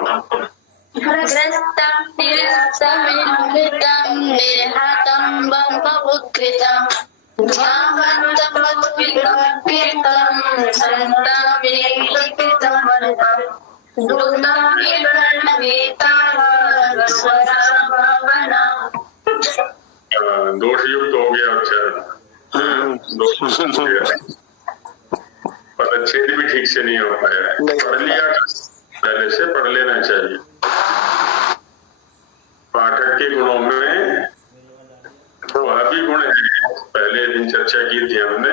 दोष युक्त हो गया उच्चारण, पदच्छेद भी ठीक से नहीं हो पाया। पढ़ लिया, पहले से पढ़ लेना चाहिए। पाठक के गुणों में वह भी गुण है, पहले दिन चर्चा की थी हमने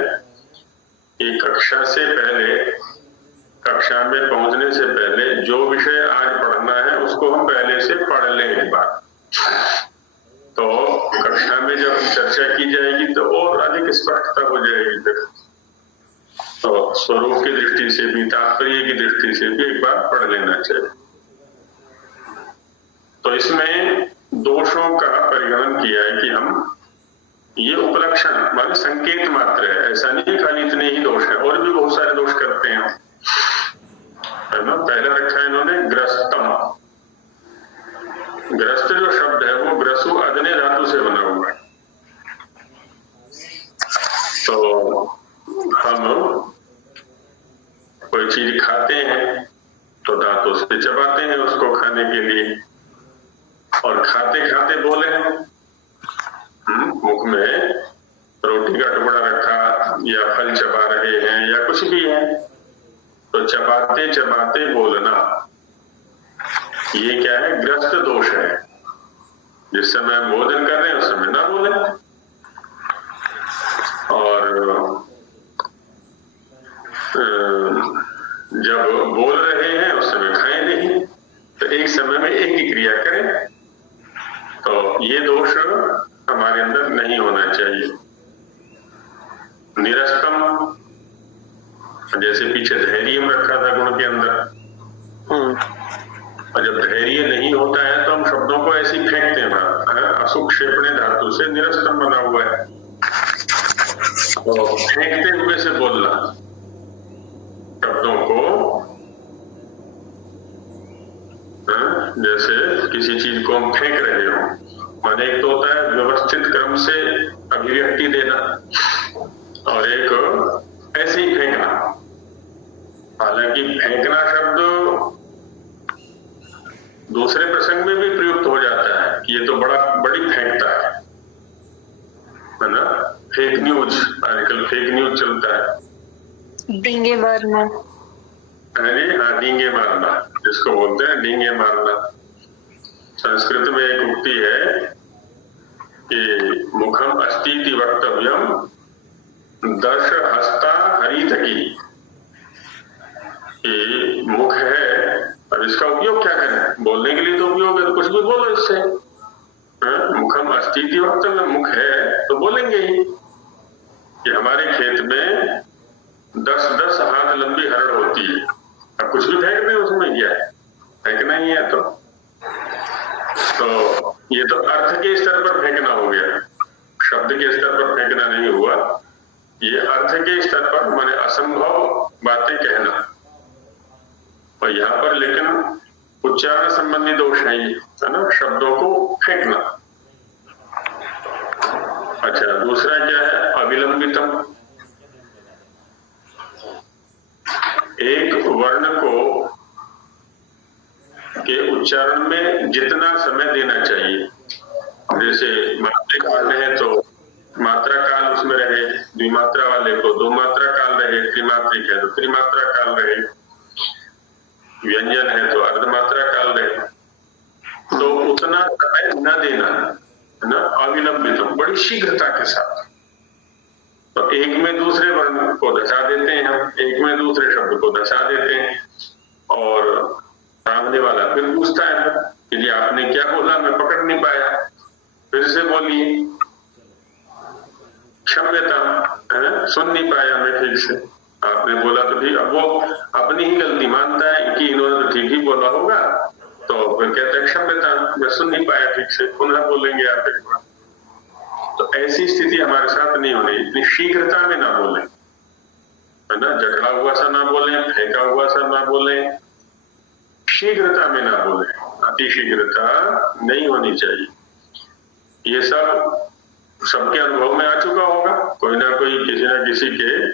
कि कक्षा से पहले, कक्षा में पहुंचने से पहले जो विषय आज पढ़ना है उसको हम पहले से पढ़ लें एक बार। तो कक्षा में जब चर्चा की जाएगी तो और अधिक स्पष्टता हो जाएगी। फिर तो स्वरूप की दृष्टि से भी, तात्पर्य की दृष्टि से भी एक बार पढ़ लेना चाहिए। तो इसमें दोषों का परिगणन किया है कि हम ये उपलक्षण माने संकेत मात्र है, ऐसा नहीं खाली इतने ही दोष है, और भी बहुत सारे दोष करते हैं, है ना। पहला रखा है इन्होंने ग्रस्तम। ग्रस्त जो शब्द है वो ग्रसु अदने धातु से बना हुआ है। तो हम कोई चीज खाते हैं तो दांतों से चबाते हैं उसको खाने के लिए, और खाते खाते बोले, मुख में रोटी का टुकड़ा रखा या फल चबा रहे हैं या कुछ भी है, तो चबाते चबाते बोलना, ये क्या है? ग्रस्त दोष है। जिस समय हम भोजन कर रहे हैं उस समय ना बोले, और जब बोल रहे हैं उस समय खाएं नहीं, तो एक समय में एक ही क्रिया करें। तो ये दोष हमारे अंदर नहीं होना चाहिए। निरस्तम, जैसे पीछे धैर्य रखा था गुण के अंदर, और जब धैर्य नहीं होता है तो हम शब्दों को ऐसे ही फेंकते हैं। असुक्षेपणे धातु से निरस्तम बना हुआ है, तो फेंकते हुए से बोलना शब्दों को, जैसे किसी चीज को हम फेंक रहे हो, माने एक तो होता है व्यवस्थित क्रम से अभिव्यक्ति देना, और एक ऐसे ही फेंकना। हालांकि फेंकना शब्द दूसरे प्रसंग में भी प्रयुक्त हो जाता है कि ये तो बड़ी फेंकता है ना। फेक न्यूज, आजकल फेक न्यूज चलता है। डींगे मारना, अरे हाँ, डींगे मारना जिसको बोलते हैं, डींगे मारना। संस्कृत में एक उक्ति है कि मुखम अस्तीति वक्तव्यम दश हस्ता हरित की, कि मुख है, अब इसका उपयोग क्या करें? बोलने के लिए तो उपयोग है, तो कुछ भी बोलो इससे। मुखम अस्तित्व वक्त में मुख है तो बोलेंगे ही कि हमारे खेत में 10-10 हाथ लंबी हरड़ होती है, अब कुछ भी फेंक दें उसमें, क्या है, फेंकना ही है। तो ये तो अर्थ के स्तर पर फेंकना हो गया, शब्द के स्तर पर फेंकना नहीं हुआ, ये अर्थ के स्तर पर माने असंभव बातें कहना। और यहाँ पर लेकिन उच्चारण संबंधी दोष है ये, है ना, शब्दों को फेंकना। अच्छा, दूसरा क्या है? अविलंबितम। एक वर्ण को के उच्चारण में जितना समय देना चाहिए, जैसे मात्रा काल है तो मात्रा काल उसमें रहे, द्विमात्रा वाले को 2 मात्रा काल रहे, त्रिमात्रिक है तो त्रिमात्रा काल रहे, व्यंजन है तो अर्धमात्रा काल रहे, तो उतना समय न देना, है ना, अविलंबित, बड़ी शीघ्रता के साथ। तो एक में दूसरे वर्ण को दशा देते हैं हम, एक में दूसरे शब्द को दशा देते हैं, और सामने वाला फिर पूछता है कि जी आपने क्या बोला, मैं पकड़ नहीं पाया, फिर से बोलिए, क्षम्यता, है, सुन नहीं पाया मैं ठीक से, आपने बोला तो ठीक। अब वो अपनी ही गलती मानता है कि इन्होंने तो ठीक ही बोला होगा, तो फिर कहता है क्षम्यता, मैं सुन नहीं पाया ठीक से, पुनः बोलेंगे आप एक बार। तो ऐसी स्थिति हमारे साथ नहीं होनी, इतनी शीघ्रता में ना बोले, है ना, जकड़ा हुआ सा ना बोले, फेंका हुआ सा ना बोले, शीघ्रता में ना बोले, अति शीघ्रता नहीं होनी चाहिए। ये सब सबके अनुभव में आ चुका होगा, कोई ना कोई किसी ना किसी के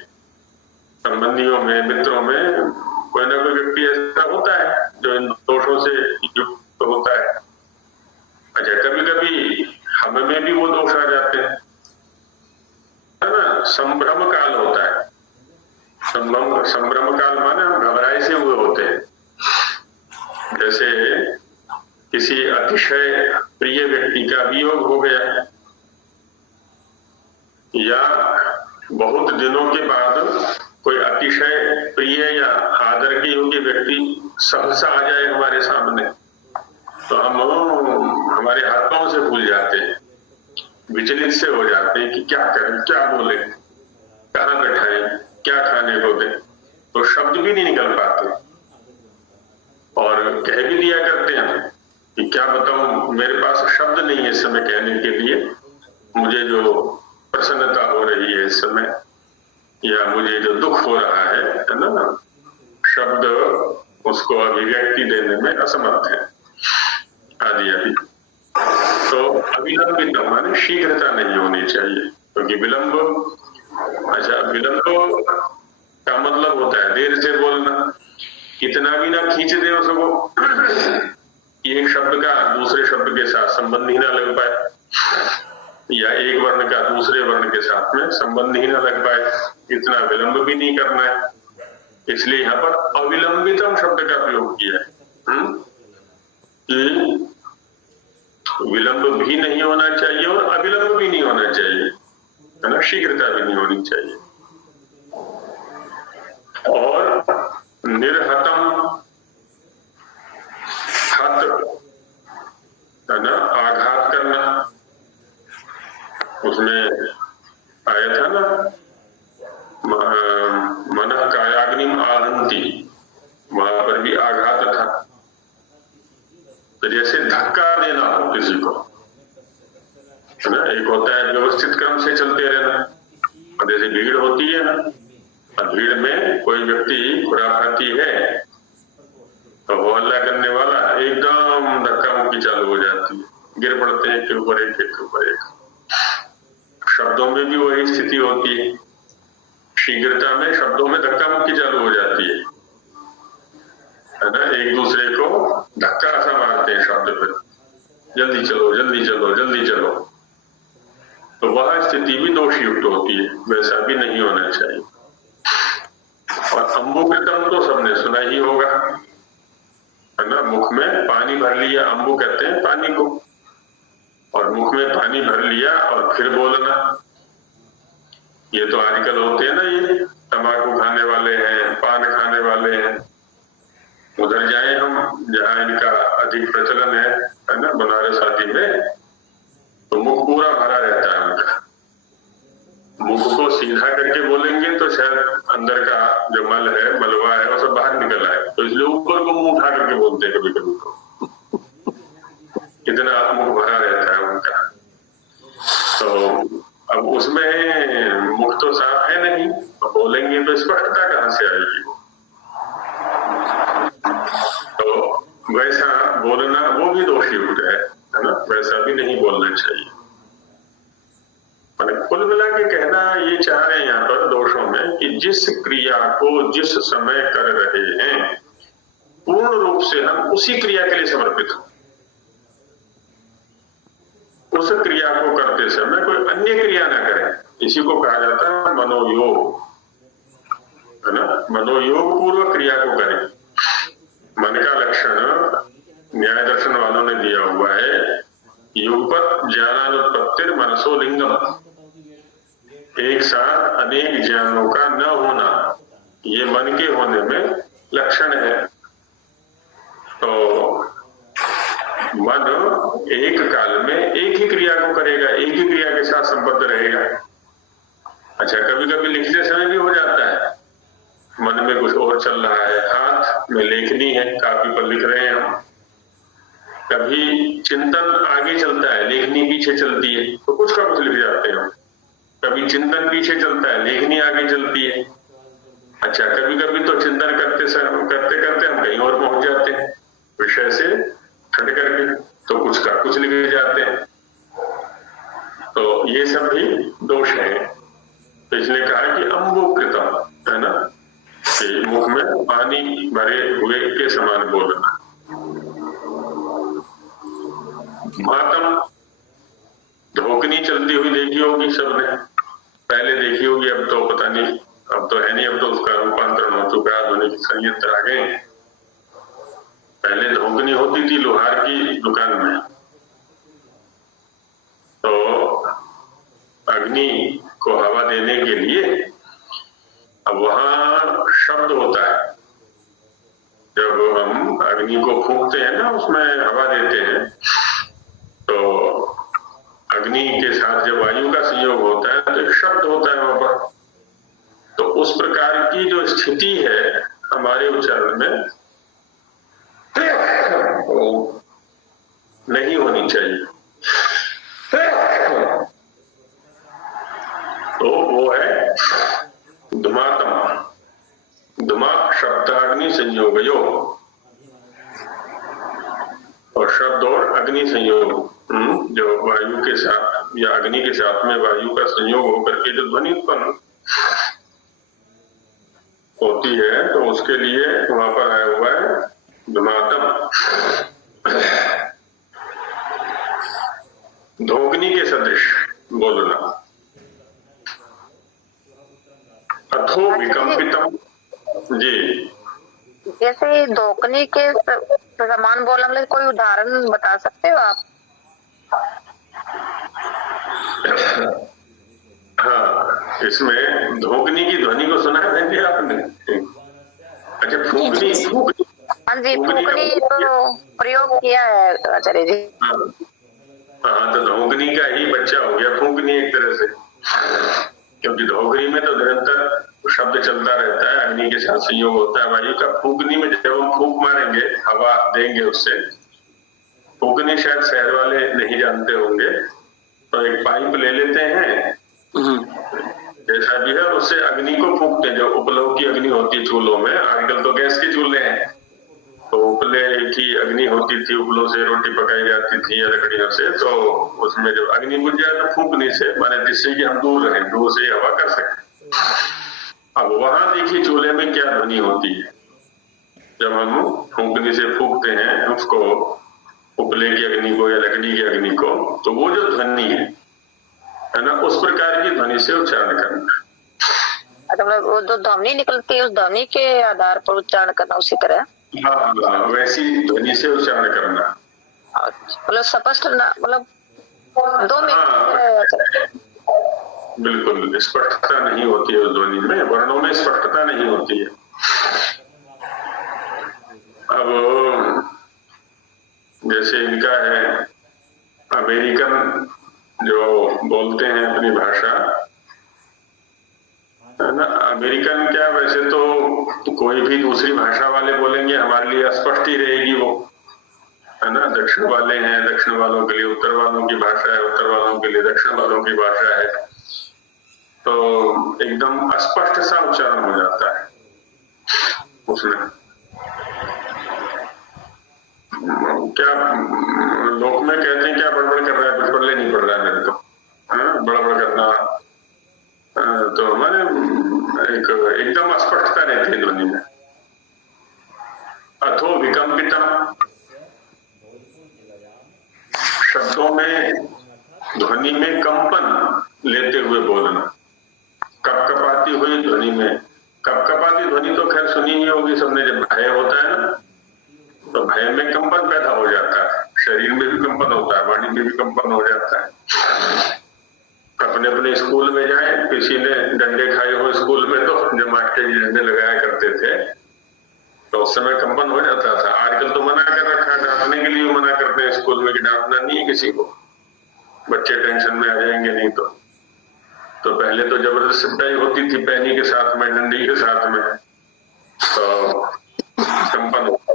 संबंधियों में, मित्रों में कोई ना कोई व्यक्ति ऐसा होता है जो इन दोषों से युक्त होता है। अच्छा, कभी कभी हम में भी वो दोष आ जाते हैं, है ना, संभ्रम काल होता है। संभ्रम काल माने हम घबराए से हुए होते हैं, जैसे किसी अतिशय प्रिय व्यक्ति का वियोग हो गया है, या बहुत दिनों के बाद कोई अतिशय प्रिय या आदर के योग्य व्यक्ति सहसा आ जाए हमारे सामने, तो हम हमारे हाथ पांव से भूल जाते हैं, विचलित से हो जाते हैं कि क्या करें, क्या बोले, कहाँ बैठाए, क्या खाने को दें, तो शब्द भी नहीं निकल पाते, और कह भी दिया करते हैं कि क्या बताऊं, मेरे पास शब्द नहीं है इस समय कहने के लिए, मुझे जो प्रसन्नता हो रही है इस समय, या मुझे जो दुख हो रहा है ना, शब्द उसको अभिव्यक्ति देने में असमर्थ है, आदि आदि। तो अविलंबित माने शीघ्रता नहीं होनी चाहिए, क्योंकि विलंब, अच्छा, विलंब का मतलब होता है देर से बोलना, इतना भी ना खींच दे उसको, एक शब्द का दूसरे शब्द के साथ संबंध ही ना लग पाए, या एक वर्ण का दूसरे वर्ण के साथ में संबंध ही ना लग पाए, इतना विलंब भी नहीं करना है। इसलिए यहाँ पर अविलंबितम शब्द का प्रयोग किया है, कि विलंब भी नहीं होना चाहिए और अविलंब भी नहीं होना चाहिए, है ना, शीघ्रता भी नहीं होनी चाहिए। और निर्हतम, हत, है ना, आघात करना, उसमें आया था ना, मनः कायाग्निम आहंति, वहां पर भी आघात था। तो जैसे धक्का देना हो किसी को, है ना, एक होता है व्यवस्थित क्रम से चलते रहना, और जैसे भीड़ होती है ना, और भीड़ में कोई व्यक्ति खुराफाती है तो वो हल्ला करने वाला एकदम धक्का मुक्की चालू हो जाती है, गिर पड़ते हैं के ऊपर एक के ऊपर एक। शब्दों में भी वही स्थिति होती है, शीघ्रता में शब्दों में धक्का मुक्की चालू हो जाती है ना, एक दूसरे को धक्का सा मारते हैं शब्द पर, जल्दी चलो जल्दी चलो जल्दी चलो, तो वह स्थिति भी दोषयुक्त होती है, वैसा भी नहीं होना चाहिए। और अम्बुकृतम तो सबने सुना ही होगा, है ना, मुख में पानी भर लिया, अम्बु कहते हैं पानी को, और मुख में पानी भर लिया और फिर बोलना, ये तो आजकल होते हैं ना, ये तंबाकू खाने वाले हैं, पान खाने वाले हैं, उधर जाए हम जहाँ इनका अधिक प्रचलन है ना, बनारस आदि में, तो मुख पूरा भरा रहता है उनका। मुख को सीधा करके बोलेंगे तो शायद अंदर का जो मल है, मलबा है, वो सब बाहर निकल आए, तो इसलिए ऊपर को मुंह उठा करके बोलते हैं कभी कभी तो। कितना मुख भरा रहता है उनका। तो अब उसमें मुख तो साफ है नहीं, तो बोलेंगे तो स्पष्टता कहाँ से आएगी? तो वैसा बोलना वो भी दोषयुक्त है ना, वैसा भी नहीं बोलना चाहिए। कुल मिला के कहना ये चाह रहे हैं यहाँ पर दोषों में कि जिस क्रिया को जिस समय कर रहे हैं पूर्ण रूप से हम उसी क्रिया के लिए समर्पित हो। उस क्रिया को करते समय कोई अन्य क्रिया ना करें। इसी को कहा जाता है मनोयोग, है ना। मनोयोग पूर्वक क्रिया को करें। मन का लक्षण न्याय दर्शन वालों ने दिया हुआ है, युगपत ज्ञानानुत्पत्तिर मनसो लिंगम। एक साथ अनेक ज्ञानों का न होना ये मन के होने में लक्षण है। तो मन एक काल में एक ही क्रिया को करेगा, एक ही क्रिया के साथ संबद्ध रहेगा। अच्छा, कभी कभी लिखते समय भी हो जाता है मन में कुछ और चल रहा है, हाथ में लेखनी है, कापी पर लिख रहे हैं हम, कभी चिंतन आगे चलता है, लेखनी पीछे चलती है, तो कुछ का कुछ लिख जाते हैं हम। कभी चिंतन पीछे चलता है, लेखनी आगे चलती है। अच्छा, कभी कभी तो चिंतन करते करते हम कहीं और पहुंच जाते हैं, विषय से हट करके, तो कुछ का कुछ लिखे जाते हैं। तो ये सब भी दोष है। तो इसने कहा कि अम्बुकृतम, है ना, कि मुख में पानी भरे हुए के समान बोलना। मातम, धोकनी चलती हुई देखी होगी सबने, पहले देखी होगी, अब तो पता नहीं, अब तो है नहीं, अब तो उसका रूपांतरण हो चुका है, आधुनिक संयंत्र आ गए। पहले धोकनी होती थी लोहार की दुकान में, तो अग्नि को हवा देने के लिए अब वहां शब्द होता है। जब हम अग्नि को फूंकते हैं ना, उसमें हवा देते हैं, तो अग्नि के साथ जब वायु का संयोग होता है तो एक शब्द होता है वहां पर। तो उस प्रकार की जो स्थिति है हमारे उच्चारण में वो नहीं होनी चाहिए। तो वो है धुमातम, धुमाक शब्दाग्नि संयोगयो, और शब्द और अग्नि संयोग, जो वायु के साथ या अग्नि के साथ में वायु का संयोग होकर के जो ध्वनि उत्पन्न होती है, तो उसके लिए वहां पर आया हुआ है धुमातम। धोकनी के सदृश बोलना। अथो विकम्पितम, जी, जैसे धोकनी के समान बोलने वाले कोई उदाहरण बता सकते हो आप? हाँ, इसमें धोकनी की ध्वनि को सुना है आपने? अच्छा, फूकनी, हाँ जी, फूकनी तो प्रयोग किया है आचार्य जी। हाँ, तो धोकनी का ही बच्चा हो गया फूकनी एक तरह से, क्योंकि धोकनी में तो निरंतर शब्द चलता रहता है, अग्नि के साथ संयोग होता है वायु का। फूकनी में जब हम फूक मारेंगे, हवा देंगे उससे, फूकनी शायद शहर वाले नहीं जानते होंगे, तो एक पाइप ले लेते हैं जैसा भी है, उससे अग्नि को फूकते हैं। जो उपलों की अग्नि होती है चूल्हों में, आजकल तो गैस के चूल्हे हैं, तो उपले की अग्नि होती थी, उपलों से रोटी पकाई जाती थी या लकड़ियों से, तो उसमें जब अग्नि बुझ जाए तो फूकने से, माने जिससे कि हम दूर रहें, दूर से हवा कर सकें। अब वहां देखिए चूल्हे में क्या ध्वनि होती है जब हम फूकने से फूकते हैं उसको, उपले की अग्नि को या लकड़ी की अग्नि को, तो वो जो ध्वनि है ना, उस प्रकार की ध्वनि से उच्चारण करना। मतलब वो जो ध्वनि निकलती है उस ध्वनि के आधार पर उच्चारण करना, उसी तरह। हाँ, वैसी ध्वनि से उच्चारण करना, मतलब स्पष्ट, मतलब 2 मिनट। बिल्कुल स्पष्टता नहीं होती है उस ध्वनि में, वर्णों में स्पष्टता नहीं होती है। भाषा वाले बोलेंगे हमारे लिए अस्पष्ट ही रहेगी वो, है ना। दक्षिण वाले हैं, दक्षिण वालों के लिए उत्तर वालों की भाषा है, उत्तर वालों के लिए दक्षिण वालों की भाषा है, तो एकदम अस्पष्ट सा उच्चारण हो जाता है उसमें। क्या लोक में कहते हैं क्या बड़बड़ कर रहा है, कुछ पढ़ले नहीं पड़ रहा है मेरे को, बड़बड़ करना, तो हमारे एकदम अस्पष्टता रहती है ध्वनि में। अथो विकम्पितम, शब्दों में ध्वनि में कंपन लेते हुए बोलना। कपकपाती हुई ध्वनि में, कपकपाती ध्वनि तो खैर सुनी ही होगी सबने, जब भय होता है ना तो भय में कंपन पैदा हो जाता है, शरीर में भी कंपन होता है, वाणी में भी कंपन हो जाता है। अपने अपने स्कूल में जाए, किसी ने डंडे खाए हो स्कूल में तो जब मास्टर जी डंडे लगाया करते थे तो उस समय कंपन हो जाता था। आजकल तो मना कर रखा है, डांटने के लिए मना करते हैं स्कूल में कि डांटना नहीं है किसी को, बच्चे टेंशन में आ जाएंगे नहीं तो पहले तो जबरदस्त पिटाई होती थी पैनी के साथ में, डंडी के साथ में, तो कंपन होता।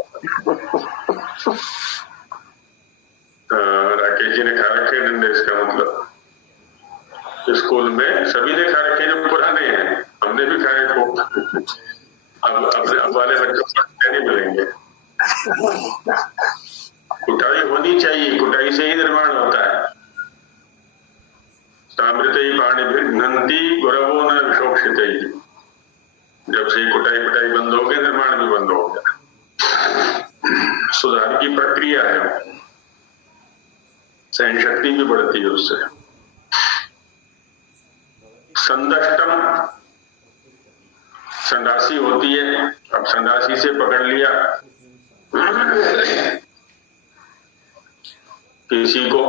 राकेश जी ने खा रखे डंडे, इसका मतलब स्कूल में सभी ने खा रखे, जो पुराने हैं, हमने भी खाए खूब। अब वाले बच्चों को नहीं मिलेंगे। कुटाई होनी चाहिए, कुटाई से ही निर्माण होता है। तामृत ही पाणी घंटी गुरवो न विशोक्षित ही, जब से कुटाई पिटाई बंद हो गई निर्माण भी बंद हो गया। सुधार की प्रक्रिया है, सहन शक्ति भी बढ़ती है उससे। संदष्टम, संडासी होती है, अब संडासी से पकड़ लिया किसी को,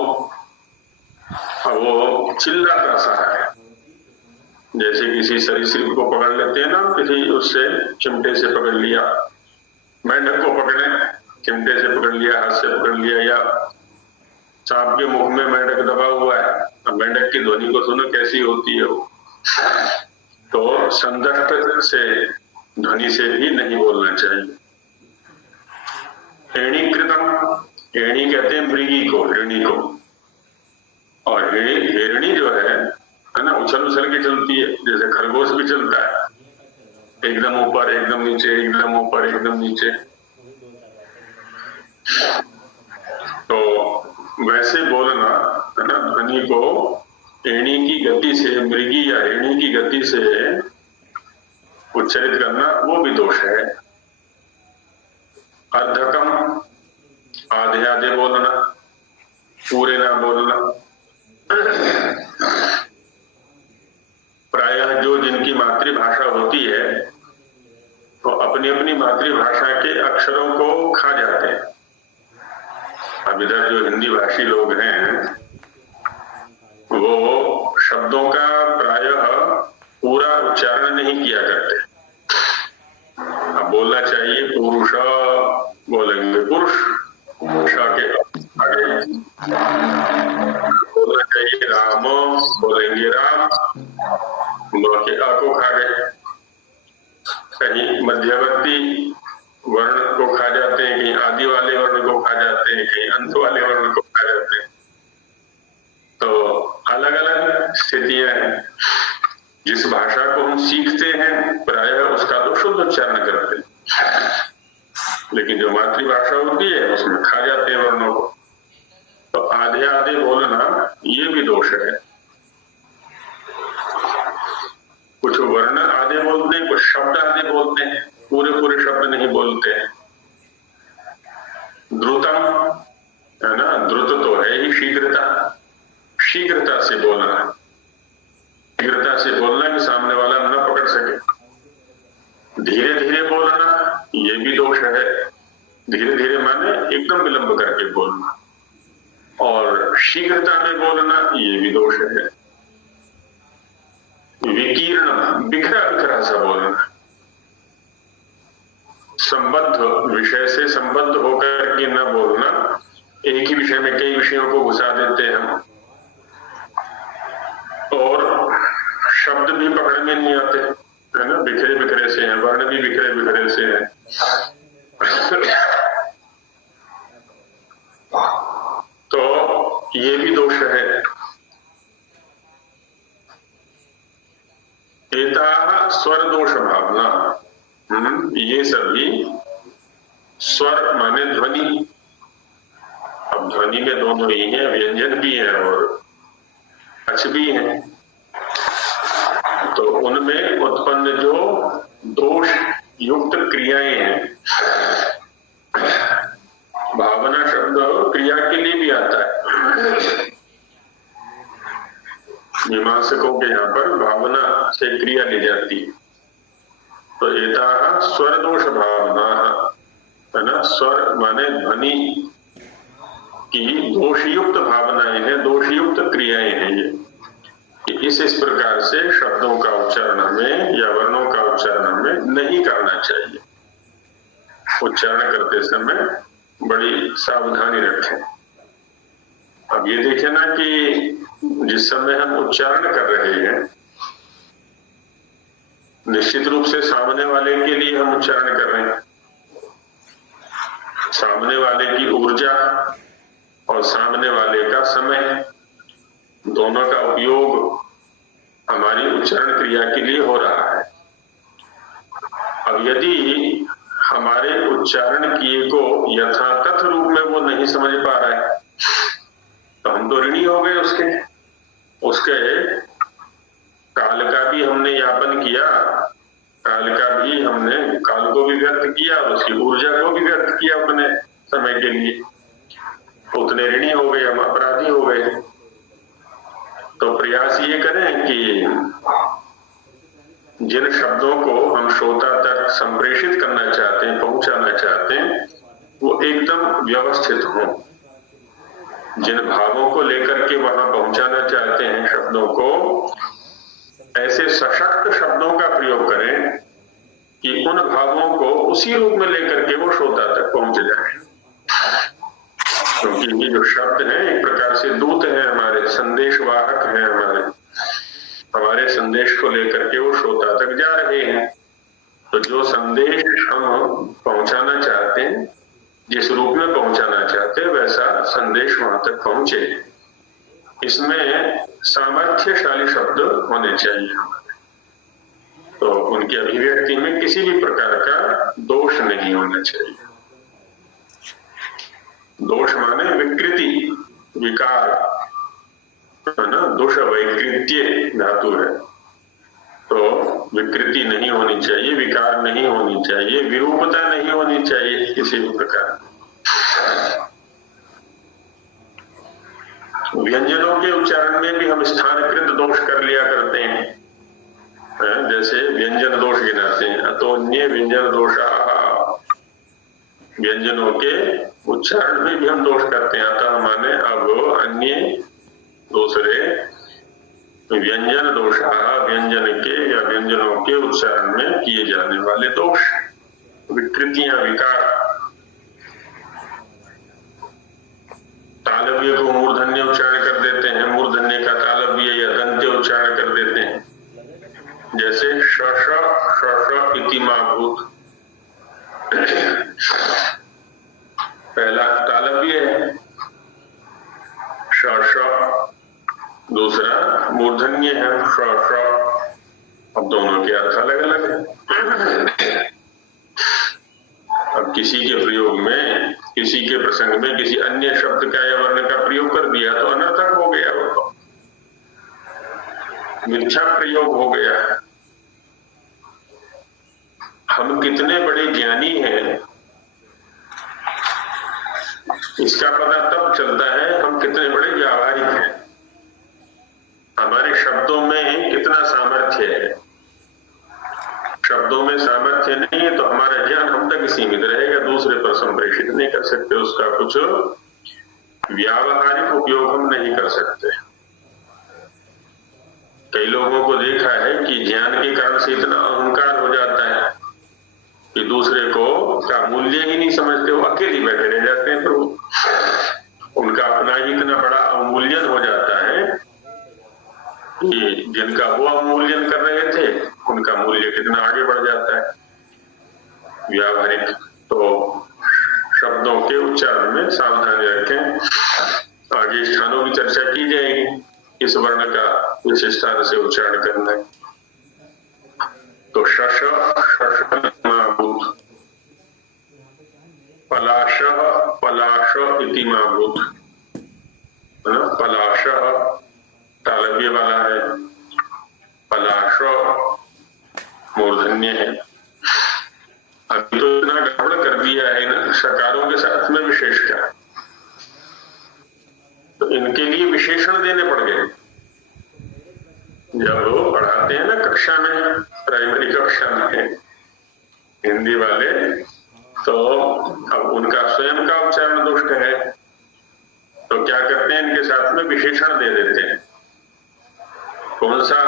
अब वो चिल्लाता सा है, जैसे किसी सरीसृप को पकड़ लेते हैं ना, किसी उससे चिमटे से पकड़ लिया, मेंढक को पकड़े चिमटे से पकड़ लिया, हाथ से पकड़ लिया, या सांप के मुख में मेंढक दबा हुआ है, अब मेंढक की ध्वनि को सुनो कैसी होती है वो। तो संदष्ट से ध्वनि से भी नहीं बोलना चाहिए। एणीकृतम, एणी कहते हैं मृगी को, हिरणी को, और हिरणी जो है ना, उछल उछल के चलती है, जैसे खरगोश भी चलता है, एकदम ऊपर एकदम नीचे, एकदम ऊपर एकदम नीचे। तो वैसे बोलना है ना, ध्वनि को एणी की गति से, मृगी या एणी की गति से उच्चारित करना वो भी दोष है। अर्धकम, आधे आधे बोलना, पूरे ना बोलना। प्रायः जो जिनकी मातृभाषा होती है तो अपनी अपनी मातृभाषा के अक्षरों को खा जाते हैं। अब इधर जो हिंदी भाषी लोग हैं वो शब्दों का प्रायः पूरा उच्चारण नहीं किया करते। अब बोलना चाहिए पुरुष, बोलेंगे पुरुष, श के आगे। बोलना चाहिए राम, बोलेंगे राम, ब के आ को खा गए। कहीं मध्यवर्ती वर्ण को खा जाते हैं, कहीं आदि वाले वर्ण को खा जाते हैं, कहीं अंत वाले वर्ण को खा जाते हैं। तो अलग अलग स्थितियां हैं। जिस भाषा को हम सीखते हैं प्रायः उसका तो शुद्ध उच्चारण करते हैं, लेकिन जो मातृभाषा होती है उसमें खा जाते हैं वर्णों को, तो आधे आधे बोलना ये भी दोष है। कुछ वर्ण आधे बोलते हैं, कुछ शब्द आधे बोलते हैं, पूरे पूरे शब्द नहीं बोलते हैं। द्रुतम है ना, द्रुत तो है ही शीघ्रता, शीघ्रता से बोलना, शीघ्रता से बोलना कि सामने वाला न पकड़ सके। धीरे धीरे बोलना ये भी दोष है। धीरे धीरे माने एकदम विलंब करके बोलना, और शीघ्रता में बोलना ये भी दोष है। विकीर्ण, बिखरा बिखरा सा बोलना, संबद्ध विषय से संबद्ध होकर के न बोलना। एक ही विषय में कई विषयों को घुसा देते हैं हम, और शब्द भी पकड़ में नहीं आते। है ना, बिखरे बिखरे से हैं, वर्ण भी बिखरे बिखरे से हैं। तो ये भी दोष है। एताः स्वर दोष भावना, ये सभी स्वर माने ध्वनि। अब ध्वनि में दोनों ही हैं, व्यंजन भी हैं और अच भी हैं। तो उनमें उत्पन्न जो दोष युक्त क्रियाएं हैं, भावना शब्द क्रिया के लिए भी आता है। मीमांसकों के यहाँ पर भावना से क्रिया ली जाती है। तो एताः स्वर दोष भावना है ना, स्वर माने ध्वनि की दोषयुक्त भावनाएं हैं, दोषयुक्त क्रियाएं हैं। ये इस प्रकार से शब्दों का उच्चारण हमें या वर्णों का उच्चारण हमें नहीं करना चाहिए। उच्चारण करते समय बड़ी सावधानी रखें। अब ये देखें ना कि जिस समय हम उच्चारण कर रहे हैं, निश्चित रूप से सामने वाले के लिए हम उच्चारण कर रहे हैं। सामने वाले की ऊर्जा और सामने वाले का समय, दोनों का उपयोग हमारी उच्चारण क्रिया के लिए हो रहा है। अब यदि हमारे उच्चारण किए को यथातथ रूप में वो नहीं समझ पा रहा है, तो हम तो ऋणी हो गए उसके काल का भी हमने यापन किया, काल का भी हमने काल को भी व्यर्थ किया और उसकी ऊर्जा को भी व्यर्थ किया अपने समय के लिए। उतने ऋणी हो गए, हम अपराधी हो गए। तो प्रयास ये करें कि जिन शब्दों को हम श्रोता तक संप्रेषित करना चाहते हैं, पहुंचाना चाहते हैं, वो एकदम व्यवस्थित हों। जिन भावों को लेकर के वहां पहुंचाना चाहते हैं शब्दों को, ऐसे सशक्त शब्दों का प्रयोग करें कि उन भावों को उसी रूप में लेकर के वो श्रोता तक पहुंच जाए। क्योंकि ये जो शब्द हैं एक प्रकार से दूत हैं, हमारे संदेशवाहक हैं, हमारे संदेश को लेकर के वो श्रोता तक जा रहे हैं। तो जो संदेश हम पहुंचाना चाहते हैं, जिस रूप में पहुंचाना चाहते हैं, वैसा संदेश वहां तक पहुंचे। इसमें सामर्थ्यशाली शब्द होने चाहिए हमारे। तो उनकी अभिव्यक्ति में किसी भी प्रकार का दोष नहीं होना चाहिए। दोष माने विकृति, विकार, है ना, दोष वैकृत्य धातु है। तो विकृति नहीं होनी चाहिए, विकार नहीं होनी चाहिए, विरूपता नहीं होनी चाहिए किसी भी प्रकार। व्यंजनों के उच्चारण में भी हम स्थानकृत दोष कर लिया करते हैं, जैसे व्यंजन दोष गिनाते हैं। अतोन्य व्यंजन दोषा, व्यंजनों के उच्चारण में भी हम दोष करते हैं। अतः माने अब अन्य दूसरे व्यंजन दोषा, व्यंजन के या व्यंजनों के उच्चारण में किए जाने वाले दोष, विकृतियां, विकार। तालव्य को मूर्धन्य उच्चारण कर देते हैं, मूर्धन्य का तालव्य या दंत्य उच्चारण कर देते हैं। जैसे श इति माभूत, पहला तालव्य है श, दूसरा मूर्धन्य है श। अब दोनों के अर्थ अलग अलग है। अब किसी के प्रयोग में, किसी के प्रसंग में किसी अन्य शब्द का या वर्ण का प्रयोग कर दिया तो अनर्थक हो गया, वो तो मिथ्या प्रयोग हो गया। हम कितने बड़े ज्ञानी हैं इसका पता तब चलता है हम कितने बड़े व्यावहारिक हैं, हमारे शब्दों में कितना सामर्थ्य है। शब्दों में सामर्थ्य नहीं है तो हमारा ज्ञान हम तक सीमित रहेगा, दूसरे पर संप्रेषित नहीं कर सकते, उसका कुछ व्यावहारिक उपयोग हम नहीं कर सकते। कई लोगों को देखा है कि ज्ञान के कारण से इतना अहंकार हो जाता है कि दूसरे को का मूल्य ही नहीं समझते, वो अकेले बैठे रह जाते हैं। तो उनका अपना ही इतना बड़ा अवमूल्यन हो जाता है कि जिनका वो अवमूल्यन कर रहे थे उनका मूल्य कितना आगे बढ़ जाता है व्यावहारिक। तो शब्दों के उच्चारण में सावधानी रखें। आगे स्थानों की चर्चा की जाएगी, इस वर्ण का किस स्थान से उच्चारण करना है। तो शश शशभूत, पलाश पलाश इति माभूत, है ना। पलाश तालव्य वाला है, पलाश मूर्धन्य है। अभी तो इतना गड़बड़ कर दिया है ना शकारों के साथ में विशेष का, तो इनके लिए विशेषण देने पड़ गए। जब वो पढ़ाते हैं ना कक्षा में, प्राइमरी कक्षा में हिंदी वाले, तो अब उनका स्वयं का उच्चारण दुष्ट है, तो क्या करते हैं इनके साथ में विशेषण दे देते हैं। कौन सा?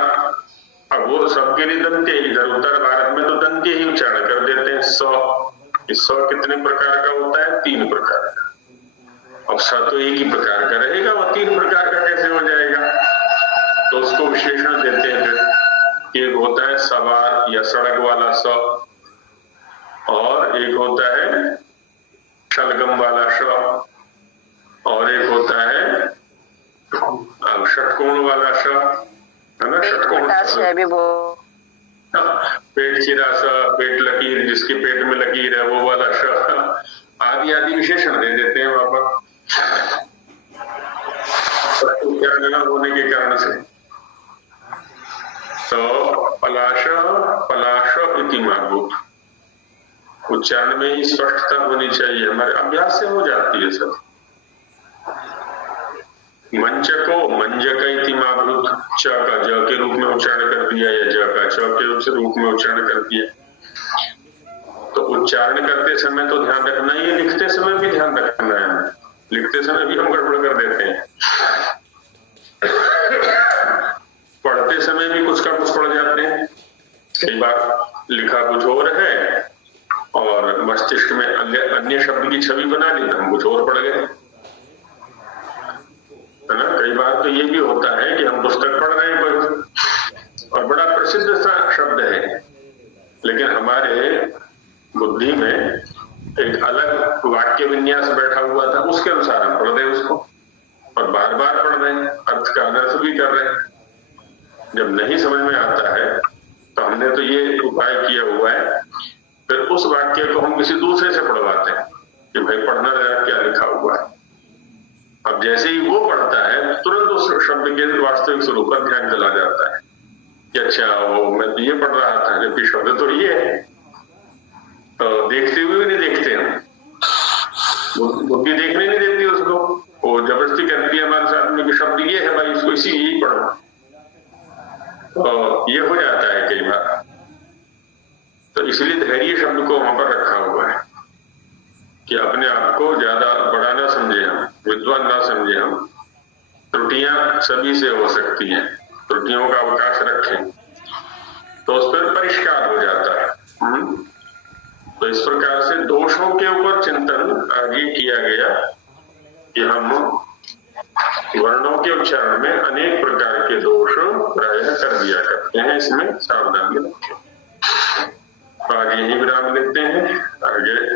अब वो सबके लिए दंत्य, इधर उत्तर भारत में तो दंत्य ही उच्चारण कर देते हैं। सौ कितने प्रकार का होता है? 3 प्रकार का। अब स तो एक ही प्रकार का रहेगा, वो 3 प्रकार का कैसे हो जाएगा? तो उसको विशेषण देते हैं। फिर एक होता है सवार या सड़क वाला स, और एक होता है शलगम वाला श, और एक होता है षटकोण वाला श, है ना। षटकोण पेट चिरा सा, पेट लकीर, जिसके पेट में लकीर है वो वाला श, आदि आदि विशेषण दे देते हैं वहां पर उच्चारण होने के कारण से। तो पलाश पलाश इति माभूत, उच्चारण में ही स्पष्टता होनी चाहिए। हमारे अभ्यास से हो जाती है सब। मंचको मंजक इति माभूत, च का ज के रूप में उच्चारण कर दिया या ज का च के रूप में उच्चारण कर दिया। तो उच्चारण करते समय तो ध्यान रखना ही है, लिखते समय भी ध्यान रखना है। लिखते समय भी हम गड़बड़ कर देते हैं, पढ़ते समय भी कुछ का कुछ पढ़ जाते हैं। कई बार लिखा कुछ और है और मस्तिष्क में अन्य शब्द की छवि बना ली, हम कुछ और पढ़ गए, है ना। कई बार तो ये भी होता है कि हम पुस्तक पढ़ रहे हैं कोई और बड़ा प्रसिद्ध सा शब्द है, लेकिन हमारे बुद्धि में एक अलग वाक्य विन्यास बैठा हुआ था, उसके अनुसार हम पढ़ रहे उसको और बार बार पढ़ रहे हैं, अर्थ का अनर्थ भी कर रहे हैं। जब नहीं समझ में आता है तो हमने तो ये उपाय किया हुआ है, फिर उस वाक्य को हम किसी दूसरे से पढ़वाते हैं कि भाई पढ़ना जरा क्या लिखा हुआ है। अब जैसे ही वो पढ़ता है तुरंत उस शब्द के वास्तविक स्वरूप पर ध्यान चला जाता है कि अच्छा वो मैं तो ये पढ़ रहा था, जबकि शब्द तो ये है। तो देखते हुए भी नहीं देखते हम, बुद्धि देखने नहीं देती उसको, वो जबरदस्ती करती है हमारे साथ में कि शब्द ये है भाई, इसको इसी यही पढ़ो। तो ये हो जाता है कई बार। तो इसलिए धैर्य शब्द को वहां पर रखा हुआ है कि अपने आप को ज्यादा बड़ा ना समझे हम, विद्वान ना समझे हम। त्रुटियां सभी से हो सकती हैं, त्रुटियों का अवकाश रखें तो उस पर परिष्कार हो जाता है। तो इस प्रकार से दोषों के ऊपर चिंतन आगे किया गया कि हम वर्णों के उच्चारण में अनेक प्रकार के दोष प्रायः कर दिया करते हैं, इसमें सावधानी रखें। आज यही विराम लेते हैं, आगे